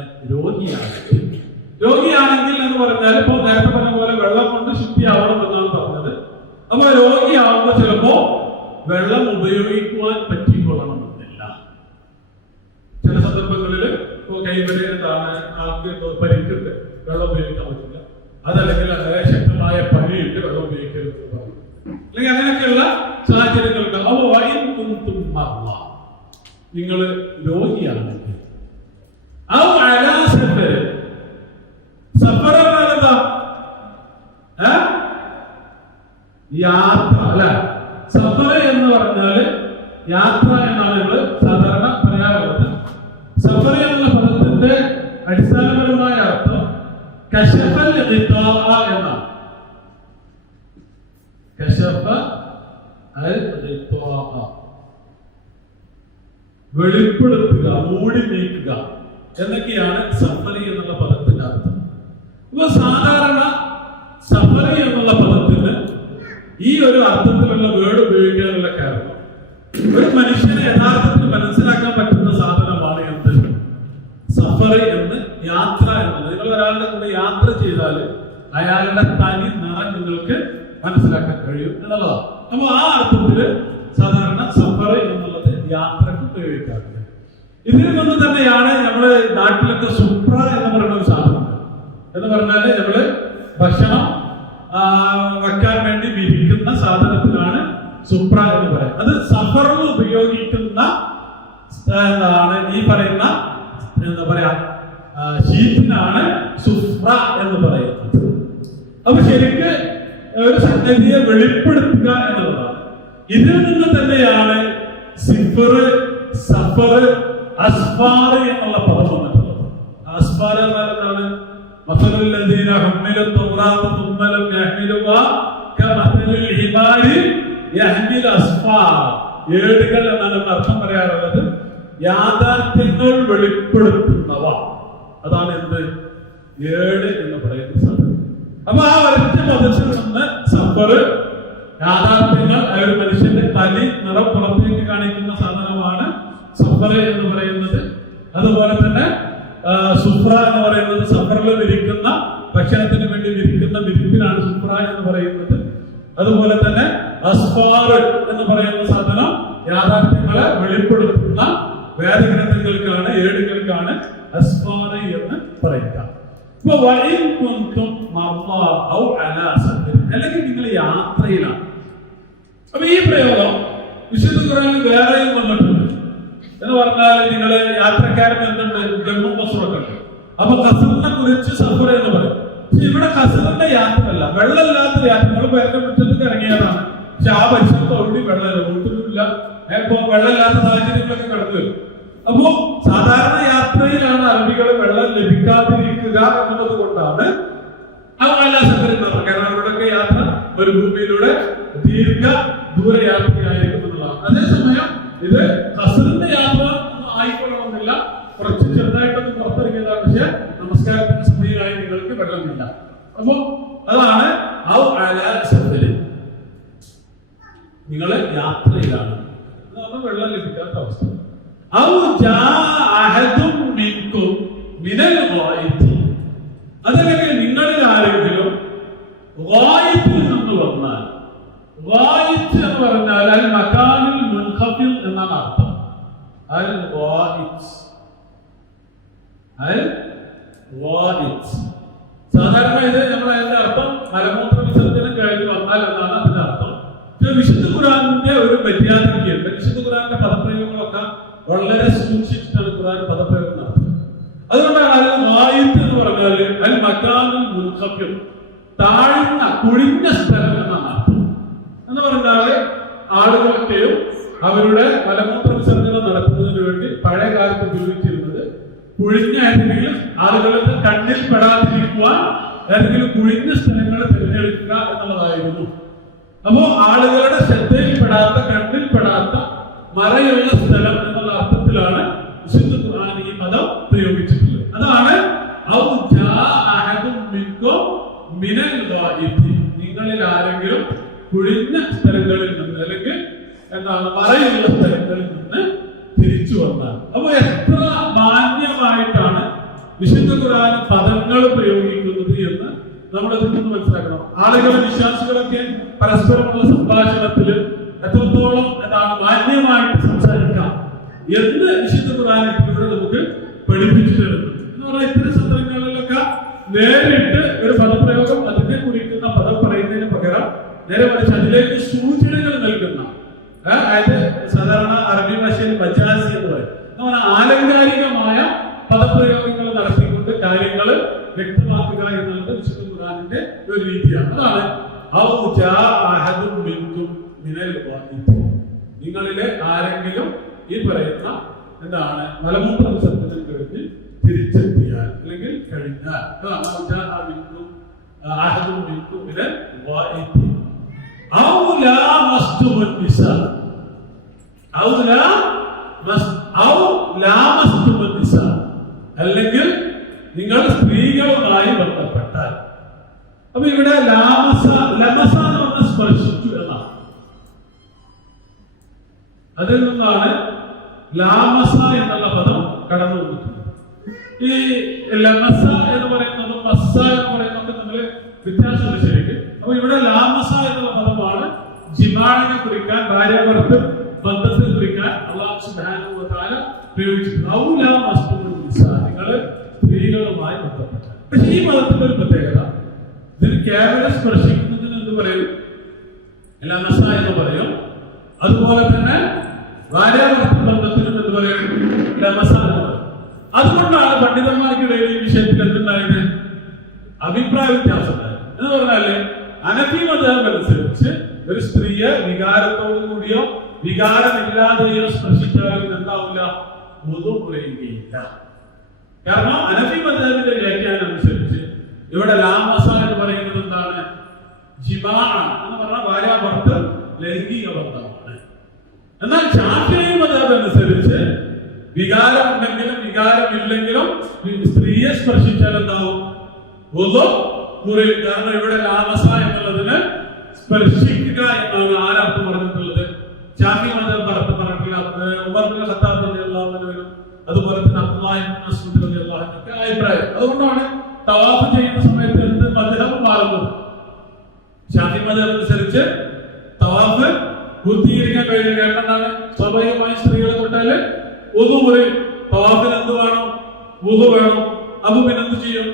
രോഗിയാണെങ്കിൽ എന്ന് പറഞ്ഞാൽ ഇപ്പൊ നേരത്തെ പറഞ്ഞ പോലെ വെള്ളം കൊണ്ട് ശുദ്ധിയാവണം എന്നാണ് പറഞ്ഞത്. അപ്പൊ രോഗിയാവുമ്പോ ചിലപ്പോ വെള്ളം ഉപയോഗിക്കുവാൻ പറ്റിക്കൊള്ളണമെന്നില്ല. ചില സന്ദർഭങ്ങളിൽ ഇപ്പൊ കൈവരേണ്ടതാണ്, ആൾക്ക് പരിക്കുണ്ട്, വെള്ളം ഉപയോഗിക്കാൻ പറ്റില്ല. അതല്ലെങ്കിൽ വളരെ ശക്തമായ പനിയുണ്ട്, വെള്ളം ഉപയോഗിക്കരുത്, അല്ലെങ്കിൽ അങ്ങനെയൊക്കെയുള്ള സാഹചര്യങ്ങൾക്ക്. അപ്പൊ നിങ്ങൾ രോഗിയാണെങ്കിൽ യാത്ര അല്ല, സഫർ എന്ന് പറഞ്ഞാല് യാത്ര എന്നാണ് നമ്മൾ സാധാരണ പറയാറുള്ളത്. സഫർ എന്ന പദത്തിന്റെ അടിസ്ഥാനപരമായ അർത്ഥം കശഫൽ എന്നാണ്. കശഫ വെളിപ്പെടുത്തുക, മൂടി നീക്കുക എന്നൊക്കെയാണ് സഫറി എന്നുള്ള പദത്തിന്റെ അർത്ഥം. ഇപ്പൊ സാധാരണ സഫറി എന്നുള്ള പദത്തിന് ഈ ഒരു അർത്ഥത്തിലുള്ള വേർഡ് ഉപയോഗിക്കാനുള്ള കാരണം ഒരു മനുഷ്യനെ യഥാർത്ഥത്തിൽ മനസ്സിലാക്കാൻ പറ്റുന്ന സാധനമാണ് എന്ത്? സഫറി എന്ന്, യാത്ര എന്നത്. നിങ്ങൾ ഒരാളുടെ കൂടെ യാത്ര ചെയ്താൽ അയാളുടെ തനി നിറം നിങ്ങൾക്ക് മനസ്സിലാക്കാൻ കഴിയും എന്നുള്ളതാണ്. അപ്പൊ ആ അർത്ഥത്തില് സാധാരണ സഫറി എന്നുള്ളത് യാത്രക്ക് ഉപയോഗിക്കാറുണ്ട്. ഇതിൽ നിന്ന് തന്നെയാണ് നമ്മുടെ നാട്ടിലൊക്കെ സുപ്ര എന്ന് പറയുന്ന ഒരു സാധനം. എന്ന് പറഞ്ഞാല് നമ്മള് ഭക്ഷണം വെക്കാൻ വേണ്ടി വിരിക്കുന്ന സാധനത്തിനാണ് സുപ്ര എന്ന് പറയുന്നത്. അത് സഫറിൽ ഉപയോഗിക്കുന്ന എന്താണ് ഈ പറയുന്ന എന്താ പറയാ ഷീറ്റിനാണ് സുഫ്ര എന്ന് പറയുന്നത്. അപ്പൊ ശരിക്ക് ഒരു സംഗതിയെ വെളിപ്പെടുത്തുക എന്നുള്ളതാണ്. ഇതിൽ നിന്ന് തന്നെയാണ് സിഫർ, സഫർ, അസ്ഫാർ എന്നുള്ള പദം വന്നിട്ടുള്ളത്. അസ്ഫാർ എന്താണ്? മസലുല്ലദീന ഹുമ്മിലു തൗറാത്ത സുമ്മ ലം യഹ്മിലുഹാ കമസലിൽ ഹിമാരി യഹ്മിലു അസ്ഫാർ. ഏടുകൾ എന്നാണ് അർത്ഥം പറയാറുള്ളത്. യാഥാർത്ഥ്യങ്ങൾ വെളിപ്പെടുത്തുന്നവ, അതാണ് എന്ത്? ഏട് എന്ന് പറയുന്ന സാധനം. അപ്പൊ ആ ഒരൊറ്റ പദത്തിൽ നിന്ന് സഫർ, യാഥാർത്ഥ്യങ്ങൾ, ഒരു മനുഷ്യന്റെ തനി നിറം പുറത്തേക്ക് കാണിക്കുന്ന സാധനമാണ് സഫർ എന്ന് പറയുന്നത്. അതുപോലെ തന്നെ സുഫ്ര എന്ന് പറയുന്നത് സഫറിൽ വിരിക്കുന്ന, ഭക്ഷണത്തിന് വേണ്ടി വിരിക്കുന്ന വിരിപ്പിനാണ് സുഫ്ര എന്ന് പറയുന്നത്. അതുപോലെ തന്നെ അസ്ഫാർ എന്ന് പറയുന്ന സാധനം യാഥാർത്ഥ്യങ്ങളെ വെളിപ്പെടുത്തുന്ന വേദഗ്രന്ഥങ്ങൾക്കാണ്, ഏടുകൾക്കാണ് അസ്ഫാർ എന്ന് പറയുക. ഇപ്പൊ അല്ലെങ്കിൽ നിങ്ങൾ യാത്രയിലാണ്. അപ്പൊ ഈ പ്രയോഗം വിശുദ്ധ ഖുർആനിൽ വേറെയും വന്നിട്ടുണ്ട്. എന്ന് പറഞ്ഞാൽ നിങ്ങള് യാത്രക്കാരൻ എന്തുണ്ട്? ജമ്മു കസറൊക്കെ ഉണ്ട്. അപ്പൊ കസറിനെ കുറിച്ച് സഫർ എന്ന് പറയും. പക്ഷെ ഇവിടെ കസറിന്റെ യാത്രയല്ല, വെള്ളമില്ലാത്ത യാത്ര. നിങ്ങൾ പേരുടെ മുറ്റത്തേക്ക് ഇറങ്ങിയതാണ്, പക്ഷെ ആ പരിസരത്തോടുകൂടി വെള്ളമില്ല, വീട്ടിലുമില്ല. ഇപ്പൊ വെള്ളമില്ലാത്ത സാഹചര്യങ്ങളൊക്കെ കടന്നു വരും. അപ്പോ സാധാരണ യാത്രയിലാണ് അറബികൾ വെള്ളം ലഭിക്കാതിരിക്കുക എന്നുള്ളത് കൊണ്ടാണ് കാരണം അവരുടെയൊക്കെ യാത്ര ഒരു ഭൂമിയിലൂടെ ദീർഘ ദൂര യാത്രയായിരിക്കും എന്നുള്ളതാണ്. അതേസമയം ഇത് കസറിന്റെ യാത്ര ഒന്നും ആയിക്കൊള്ളണമെന്നില്ല, കുറച്ച് ചെറുതായിട്ടൊന്ന് പുറത്തിറങ്ങിയതാണ്. പക്ഷെ നമസ്കാരത്തിന് സമയമായി നിങ്ങൾക്ക് വെള്ളമില്ല. അപ്പോ അതാണ് നിങ്ങള് യാത്രയിലാണ്, വെള്ളം ലഭിക്കാത്ത അവസ്ഥ. സാധാരണ ഇത് നമ്മൾ അതിന്റെ അർത്ഥം മലമൂത്ര വിസർജനം കഴിഞ്ഞ് വന്നാൽ എന്നാണ് അതിന്റെ അർത്ഥം. വിശുദ്ധ ഖുർആനിന്റെ ഒരു മര്യാദയ്ക്ക് വിശുദ്ധ ഖുർആനിന്റെ പദപ്രയോഗങ്ങളൊക്കെ വളരെ സൂക്ഷിച്ചിട്ടാണ് ഖുർആൻ പദപ്രയോഗം നടത്തുന്നത്. അതുകൊണ്ടാണ് അതിൽ വായിത്ത് എന്ന് പറഞ്ഞാല് അൽ മക്കാനുൽ മുൻഖഫിർ, താഴ്ന്ന കുഴിഞ്ഞ സ്ഥലം എന്നാണ് അർത്ഥം. എന്ന് പറഞ്ഞാല് ആളുകളൊക്കെയും അവരുടെ മലമൂത്ര വിസർജനം നടത്തുന്നതിന് വേണ്ടി പഴയ കാലത്ത് ഉപയോഗിച്ചിരുന്നത് കുഴിഞ്ഞ ഏതെങ്കിലും ആളുകളുടെ കണ്ണിൽ പെടാതിരിക്കുവാൻ ഏതെങ്കിലും കുഴിഞ്ഞ സ്ഥലങ്ങൾ തിരഞ്ഞെടുക്കുക എന്നുള്ളതായിരുന്നു. അപ്പോ ആളുകളുടെ ശ്രദ്ധയിൽപ്പെടാത്ത കണ്ണിൽപ്പെടാത്ത മറയുള്ള സ്ഥലം എന്നുള്ള അർത്ഥത്തിലാണ് വിശുദ്ധ ഖുർആൻ ഈ പദം പ്രയോഗിച്ചിട്ടുള്ളത്. അതാണ് നിങ്ങളിൽ ആരെങ്കിലും കുഴിഞ്ഞ സ്ഥലങ്ങളിൽ നിന്ന് അല്ലെങ്കിൽ എന്താണ് മറയുള്ള സ്ഥലങ്ങളിൽ നിന്ന് തിരിച്ചു വന്നാൽ. അപ്പൊ എത്ര മാന്യമായിട്ടാണ് വിശുദ്ധ ഖുർആൻ പദങ്ങൾ പ്രയോഗിക്കുന്നത് എന്ന് നമ്മൾ അതിൽ നിന്ന് മനസ്സിലാക്കണം. ആളുകളെ വിശ്വാസികളൊക്കെ പരസ്പരമുള്ള സംഭാഷണത്തിൽ എത്രത്തോളം എന്താണ് മാന്യമായിട്ട് സംസാരിക്കാം എന്ന് വിശുദ്ധ ഖുർആനിലൂടെ നമുക്ക് പഠിപ്പിച്ചു തരുന്നു. എന്ന് പറഞ്ഞാൽ ഇത്തരം സന്ദർഭങ്ങളിലൊക്കെ നേരിട്ട് ഒരു പദപ്രയോഗം അതിനെ കുറിക്കുന്ന പദം പറയുന്നതിന് പകരം നേരെ മറിച്ച് അതിലേക്ക് സൂചനകൾ നൽകുന്ന, അതായത് സാധാരണ അറബി ഭാഷയിൽ മജാസി എന്ന് പറയും, ആലങ്കാരികമായ പദപ്രയോഗങ്ങൾ നടത്തിക്കൊണ്ട് കാര്യങ്ങൾ വ്യക്തമാക്കുക എന്നുള്ളത് വിശുദ്ധ ഖുർആനിന്റെ ഒരു രീതിയാണ്. അതാണ് നിങ്ങളിലെ ആരെങ്കിലും ഈ പറയുന്ന എന്താണ് മലമൂത്ര വിസർജനം കഴിഞ്ഞ് തിരിച്ചെത്തിയാൽ അല്ലെങ്കിൽ കഴിഞ്ഞാൽ അല്ലെങ്കിൽ നിങ്ങൾ സ്ത്രീകളുമായി ബന്ധപ്പെട്ടാൽ. അപ്പൊ ഇവിടെ ലമസ എന്ന് പറഞ്ഞ സ്പർശിച്ചു എന്നാണ്. അതിൽ നിന്നാണ് ലാമസ എന്നുള്ള പദം കടന്നു വന്നിട്ടുള്ളത്. ഈ ലമസ എന്ന് പറയുന്നതും മസ്സ എന്ന് പറയുന്നതൊക്കെ നമ്മൾ വ്യത്യാസം ശരിക്കും. അപ്പൊ ഇവിടെ ലാമസ എന്നുള്ള പദമാണ് ജിമാഇനെ കുറിക്കാൻ, ഭാര്യ ഭർത്തൃ ബന്ധത്തെ കുറിക്കാൻ അല്ലാഹു സുബ്ഹാനഹു വ തആല പ്രയോഗിച്ചിട്ടുണ്ട്. നിങ്ങൾ സ്ത്രീകളുമായി ബന്ധപ്പെട്ട. പക്ഷെ ഈ പദത്തിന്റെ ഒരു പ്രത്യേകത, ഇതിന് കേവലം സ്പർശിക്കുന്നതിന് എന്ത് പറയും? ലമസ എന്ന് പറയും. അതുപോലെ തന്നെ ഭാര്യ ഭർത്തൃ ബന്ധത്തിനും എന്ത് പറയും? ലമസ എന്ന് പറയും. അതുകൊണ്ടാണ് പണ്ഡിതന്മാർക്കിടയിൽ ഈ വിഷയത്തിൽ എന്തുണ്ടായത്? അഭിപ്രായ വ്യത്യാസം ഉണ്ടായത്. എന്ന് പറഞ്ഞാല് ഹനഫി മദ്ഹബ് അനുസരിച്ച് ഒരു സ്ത്രീയെ വികാരത്തോടു കൂടിയോ വികാരമില്ലാതെയോ സ്പർശിച്ചാലും എന്താവില്ല? വുദു കുറയുകയില്ല. കാരണം ഹനഫി മദ്ഹബിന്റെ വ്യാഖ്യാനം അനുസരിച്ച് ഇവിടെ ലാമസ എന്ന് പറയുന്നത് എന്താണ്? ജിമാഅ് എന്ന് പറഞ്ഞാൽ ഭാര്യ ഭർത്തൃ ലൈംഗിക ബന്ധമാണ്. എന്നാൽ ശാഫിഈ മദ്ഹബ് അനുസരിച്ച് വികാരം ഉണ്ടെങ്കിലും വികാരമില്ലെങ്കിലും സ്ത്രീയെ സ്പർശിച്ചാൽ എന്താവും? വുദു കുറയും. കാരണം ഇവിടെ ലാമസ എന്നുള്ളതിന് സ്പർശിക്കുക എന്നാണ് ആരർത്ഥം പറഞ്ഞിട്ടുള്ളത്? ശാഫിഈ മദ്ഹബ് അർത്ഥം പറഞ്ഞിട്ടില്ല. ഉമർ ഇബ്നു ഖത്താബ് റളിയല്ലാഹു അൻഹു അതുപോലെ തന്നെ അബ്ദുല്ലാഹി ഇബ്നു മസ്ഊദ് റളിയല്ലാഹു അൻഹു അഭിപ്രായം. അതുകൊണ്ടാണ് തവാഫ് ചെയ്യുന്ന സമയത്ത് എന്ത് മദ്ഹബ് മാറുന്നത്? ശാഫിഈ മദ്ഹബ് അനുസരിച്ച് തവാഫ് പൂർത്തീകരിക്കാൻ കഴിയുക. എന്താണ്? സ്വാഭാവികമായി സ്ത്രീകളെ തൊട്ടാല് വുദു കുറയും. തവാഫിന് എന്ത് വേണം? വുദു വേണം. അപ്പൊ പിന്നെ എന്ത് ചെയ്യും?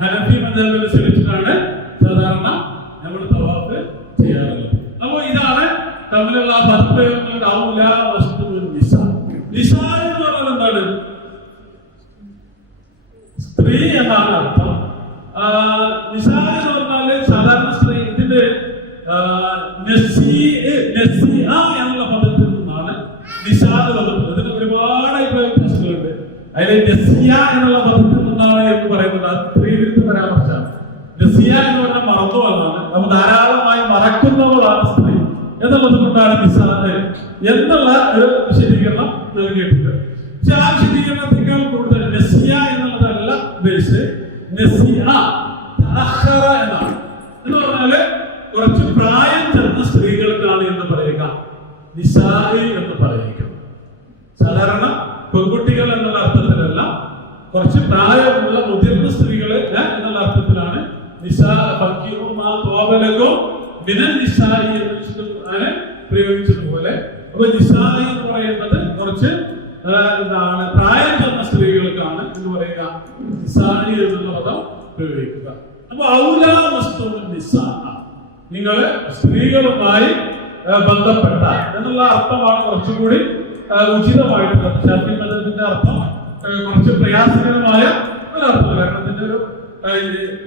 ഹനഫി മദ്ഹബ് അനുസരിച്ചിട്ടാണ് സാധാരണ നമ്മൾ തവാഫ് ചെയ്യാറുള്ളത്. അപ്പൊ ഇതാണ് തമ്മിലുള്ള പദപ്രയോഗങ്ങളുടെ നിസാ എന്ന് പറഞ്ഞാൽ എന്താണ്? സ്ത്രീ എന്നാണ് അർത്ഥം. നിസാ എന്ന് പറഞ്ഞാല് സാധാരണ സ്ത്രീ. ഇതിന്റെ എന്നുള്ള പദത്തിൽ നിന്നാണ് നിസാ വന്നിട്ടുള്ളത്. ഇതിന് ഒരുപാട് വ്യത്യാസങ്ങളുണ്ട്. അതിൽ നസിയ എന്നുള്ള പദത്തിൽ നിന്നാണ് എന്ന് പറയുന്നത്. അത് സ്ത്രീവിരുദ്ധ പരാമർശമാണ്. നസിയ എന്ന് പറഞ്ഞാൽ മറന്നു എന്നാണ്. നമ്മൾ ധാരാളമായി മറക്കുന്നവളാണ് സ്ത്രീ എന്നുള്ളത് കൊണ്ടാണ് നിസാ എന്നുള്ള ഒരു വിശദീകരണം നൽകിയിട്ടുണ്ട്. പക്ഷെ ആ വിശദീകരണത്തെക്കാൾ കൂടുതൽ നസിയ എന്നുള്ളതല്ല ബേസ്. നസിയ എന്നാണ്. എന്ന് പറഞ്ഞാല് കുറച്ച് പ്രായം ചെന്ന സ്ത്രീകൾക്കാണ് എന്ന് പറയുക നിസാഇ എന്ന് പറയുക. സാധാരണ പെൺകുട്ടികൾ എന്നുള്ള അർത്ഥത്തിലല്ല, കുറച്ച് പ്രായമുള്ള മുതിർന്ന സ്ത്രീകളെ എന്നുള്ള അർത്ഥത്തിലാണ് നിസാ എന്ന് പ്രയോഗിച്ചതുപോലെ. അപ്പൊ നിസാഇ എന്ന് പറയുന്നത് കുറച്ച് എന്താണ് പ്രായം ചെന്ന സ്ത്രീകൾക്കാണ് വേണ്ടിയിട്ടാണ് എന്ന് പറയുക നിസാഇ എന്നുള്ള പദം പ്രയോഗിക്കുക. അപ്പൊ ഔലാ മസ്തുൻ നിസാ, നിങ്ങൾ സ്ത്രീകളുമായി ബന്ധപ്പെട്ട എന്നുള്ള അർത്ഥമാണ് കുറച്ചുകൂടി ഉചിതമായിട്ടുള്ളത്. ഷാഫി മദ്ഹബിന്റെ അർത്ഥം കുറച്ച് പ്രയാസകരമായ ഒരർത്ഥം. കാരണം ഇതിന്റെ ഒരു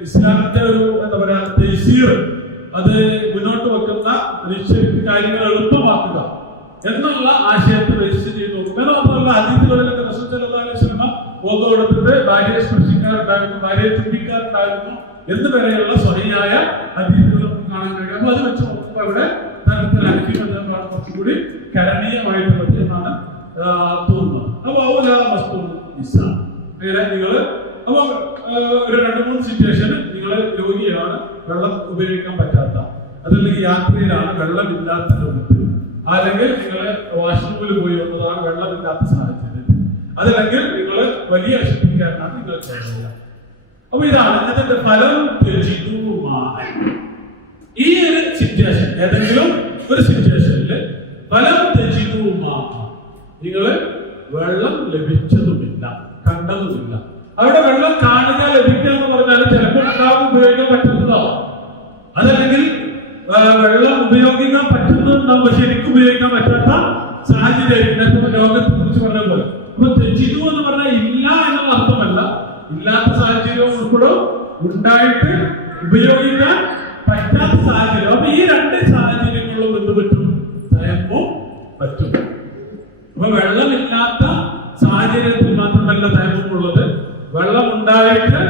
ഇസ്ലാമിന്റെ ഒരു എന്താ പറയാ തൈസീർ, അത് മുന്നോട്ട് വെക്കുന്ന മനുഷ്യർക്ക് കാര്യങ്ങൾ എളുപ്പമാക്കുക എന്നുള്ള ആശയത്തെ രജിസ്റ്റർ ചെയ്തു. മാത്രമല്ല ഹദീസുകളിലൊക്കെ റസൂൽ സല്ലല്ലാഹു അലൈഹി വസല്ലം ഓതു കൊടുത്തിട്ട് ഭാര്യയെ സ്പർശിക്കാറുണ്ടായിരുന്നു, ഭാര്യയെ ചുംബിക്കാറുണ്ടായിരുന്നു എന്ന് വരെയുള്ള സ്വഹിയായ ഹദീസുകൾ നമുക്ക് കാണാൻ കഴിയും. അപ്പൊ അത് വെച്ച് നോക്കുമ്പോൾ ഇവിടെ തരത്തിൽ അനുഭവമാണ് കുറച്ചുകൂടി കരണീയമായിട്ടുള്ളത് എന്നാണ് തോന്നുന്നത്. അപ്പൊ ഔലാ മസ്തുൻ നിസാ, നിങ്ങൾ അപ്പൊ ഒരു 2-3 സിറ്റുവേഷൻ, നിങ്ങൾ രോഗിയാണ്, വെള്ളം ഉപയോഗിക്കാൻ പറ്റാത്ത, അതല്ലെങ്കിൽ യാത്രയിലാണ്, വെള്ളമില്ലാത്ത രൂപത്തിൽ, അല്ലെങ്കിൽ നിങ്ങൾ വാഷ്റൂമിൽ പോയി വന്നതാണ്, വെള്ളമില്ലാത്ത സാഹചര്യത്തിൽ, അതല്ലെങ്കിൽ നിങ്ങൾ വലിയ അശുദ്ധിക്കാരനാണ്, നിങ്ങൾ ചെയ്യുക. അപ്പൊ ഇതാണ് ഇതിന്റെ ഫലം. ഈ ഒരു സിറ്റുവേഷൻ, ഏതെങ്കിലും ഒരു സിറ്റുവേഷനിൽ ഫലം നിങ്ങൾ വെള്ളം ലഭിച്ചതുമില്ല, കണ്ടതുമില്ല. അവിടെ വെള്ളം കാണുക, ലഭിക്കുക എന്ന് പറഞ്ഞാൽ ചിലപ്പോൾ ഉണ്ടാവും ഉപയോഗിക്കാൻ പറ്റുന്നതാവും, അതല്ലെങ്കിൽ വെള്ളം ഉപയോഗിക്കാൻ പറ്റുന്നതുണ്ടാവും പക്ഷെ എനിക്ക് ഉപയോഗിക്കാൻ പറ്റാത്ത സാഹചര്യം. രോഗത്തെ കുറിച്ച് പറഞ്ഞ പോലെ അപ്പൊ തെജിതു എന്ന് പറഞ്ഞാൽ ഇല്ല എന്നുള്ള അർത്ഥമല്ല, ഇല്ലാത്ത സാഹചര്യവും ഉൾപ്പെടും, ഉണ്ടായിട്ട് ഉപയോഗിക്കാൻ പറ്റാത്ത സാഹചര്യം. അപ്പൊ ഈ 2 സാഹചര്യങ്ങളിലും എന്ത് പറ്റും? തയമ്മം പറ്റും. അപ്പൊ വെള്ളമില്ലാത്ത സാഹചര്യത്തിൽ മാത്രമല്ല തയമ്മമുള്ളത്, വെള്ളം ഉണ്ടായിട്ട്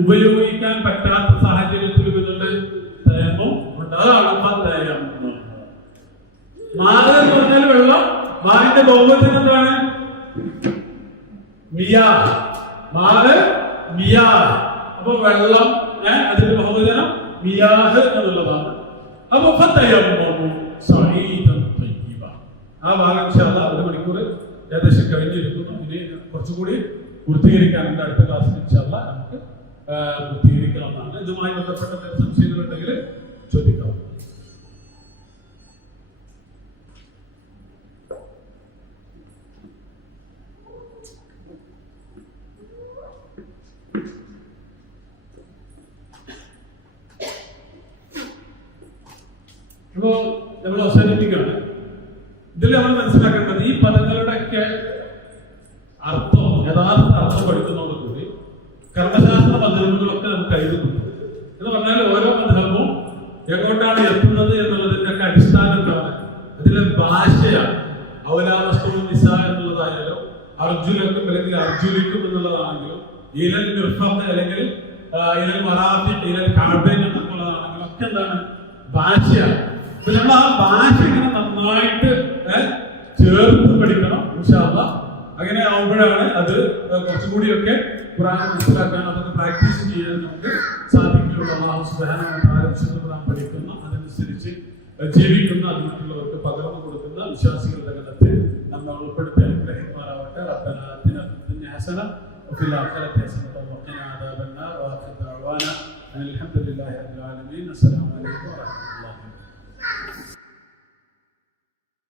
ഉപയോഗിക്കാൻ പറ്റാത്ത സാഹചര്യത്തിൽ ഇതിന്റെ തയമ്മം ഉണ്ട്. അതാണ് തയമ്മം. മാല എന്ന് പറഞ്ഞാൽ വെള്ളം, മാലിന്റെ ബഹുവചനം എന്താണ്? മിയാ. മാല മിയാ. അപ്പൊ വെള്ളം, അതിന്റെ ബഹുവചനം മിയാഹ് എന്നുള്ളതാണ്. അപ്പൊ ആ ഭാഗം ഇൻഷാല്ലാ 1 മണിക്കൂർ ഏകദേശം കഴിഞ്ഞിരിക്കുന്നു. ഇനി കുറച്ചുകൂടി പൂർത്തീകരിക്കാനുണ്ട്. അടുത്ത ക്ലാസ്സിൽ ഇൻഷാല്ലാ നമുക്ക് പൂർത്തീകരിക്കണമെന്നാണ്. ഇതുമായി ബന്ധപ്പെട്ട സംശയങ്ങളുണ്ടെങ്കിൽ ചോദിക്കാം. അപ്പോ നമ്മൾ അവസാനിപ്പിക്കുകയാണ്. ഇതിൽ നമ്മൾ മനസ്സിലാക്കേണ്ടത് ഈ പദങ്ങളുടെയൊക്കെ അർത്ഥം, യഥാർത്ഥ അർത്ഥം പഠിക്കുന്നതോടുകൂടി കർമ്മശാസ്ത്ര മദ്ഹബുകളൊക്കെ നമുക്ക് എഴുതുന്നുണ്ട്. എന്ന് പറഞ്ഞാൽ ഓരോ മദ്ഹബും എങ്ങോട്ടാണ് എത്തുന്നത് എന്നുള്ളതിന്റെ ഒക്കെ അടിസ്ഥാനം എന്താണ്? അതിലെ ഭാഷയാണ്. ഔലാ മസ്തുൻ നിസാ എന്നുള്ളതായാലും, അർജുലക്കും അല്ലെങ്കിൽ അർജുലിക്കും എന്നുള്ളതാണെങ്കിലും, ഇലൽ മിർഫഖ് അല്ലെങ്കിൽ ഇലൽ മറാഫിഖ്, ഇലൽ കഅബൈൻ എന്നുള്ളതാണെങ്കിലും ഒക്കെ എന്താണ്? ഭാഷയാണ്. നമ്മൾ ആ ഭാഷ ഇങ്ങനെ നന്നായിട്ട് ചേർത്ത് പഠിക്കണം ഇൻഷാ അല്ലാഹ്. അങ്ങനെ ആവുമ്പോഴാണ് അത് കുറച്ചുകൂടിയൊക്കെ ഖുർആൻ മനസ്സിലാക്കാൻ, അതൊക്കെ പ്രാക്ടീസ് ചെയ്യാൻ നമുക്ക് സാധിക്കുള്ളൂ. അല്ലാഹു സുബ്ഹാനഹു വ തആല വിശുദ്ധ ഖുർആൻ പഠിക്കുന്ന, അതനുസരിച്ച് ജീവിക്കുന്ന, മറ്റുള്ളവർക്ക് പകർന്നു കൊടുക്കുന്ന വിശ്വാസികളുടെ ഗണത്തിൽ നമ്മൾ ഉൾപ്പെടുത്തി അനുഗ്രഹിക്കുമാറാവട്ടെ. റബ്ബനാ ആതിനാ ഫിദ്ദുനിയ ഹസന വഫിൽ ആഖിറതി ഹസനത വഖിനാ അദാബന്നാർ. വആഖിറു ദഅവാനാ അൽഹംദുലില്ലാഹി റബ്ബിൽ ആലമീൻ. അസ്സലാമു അലൈക്കും വറഹ്മത്തുള്ളാഹി.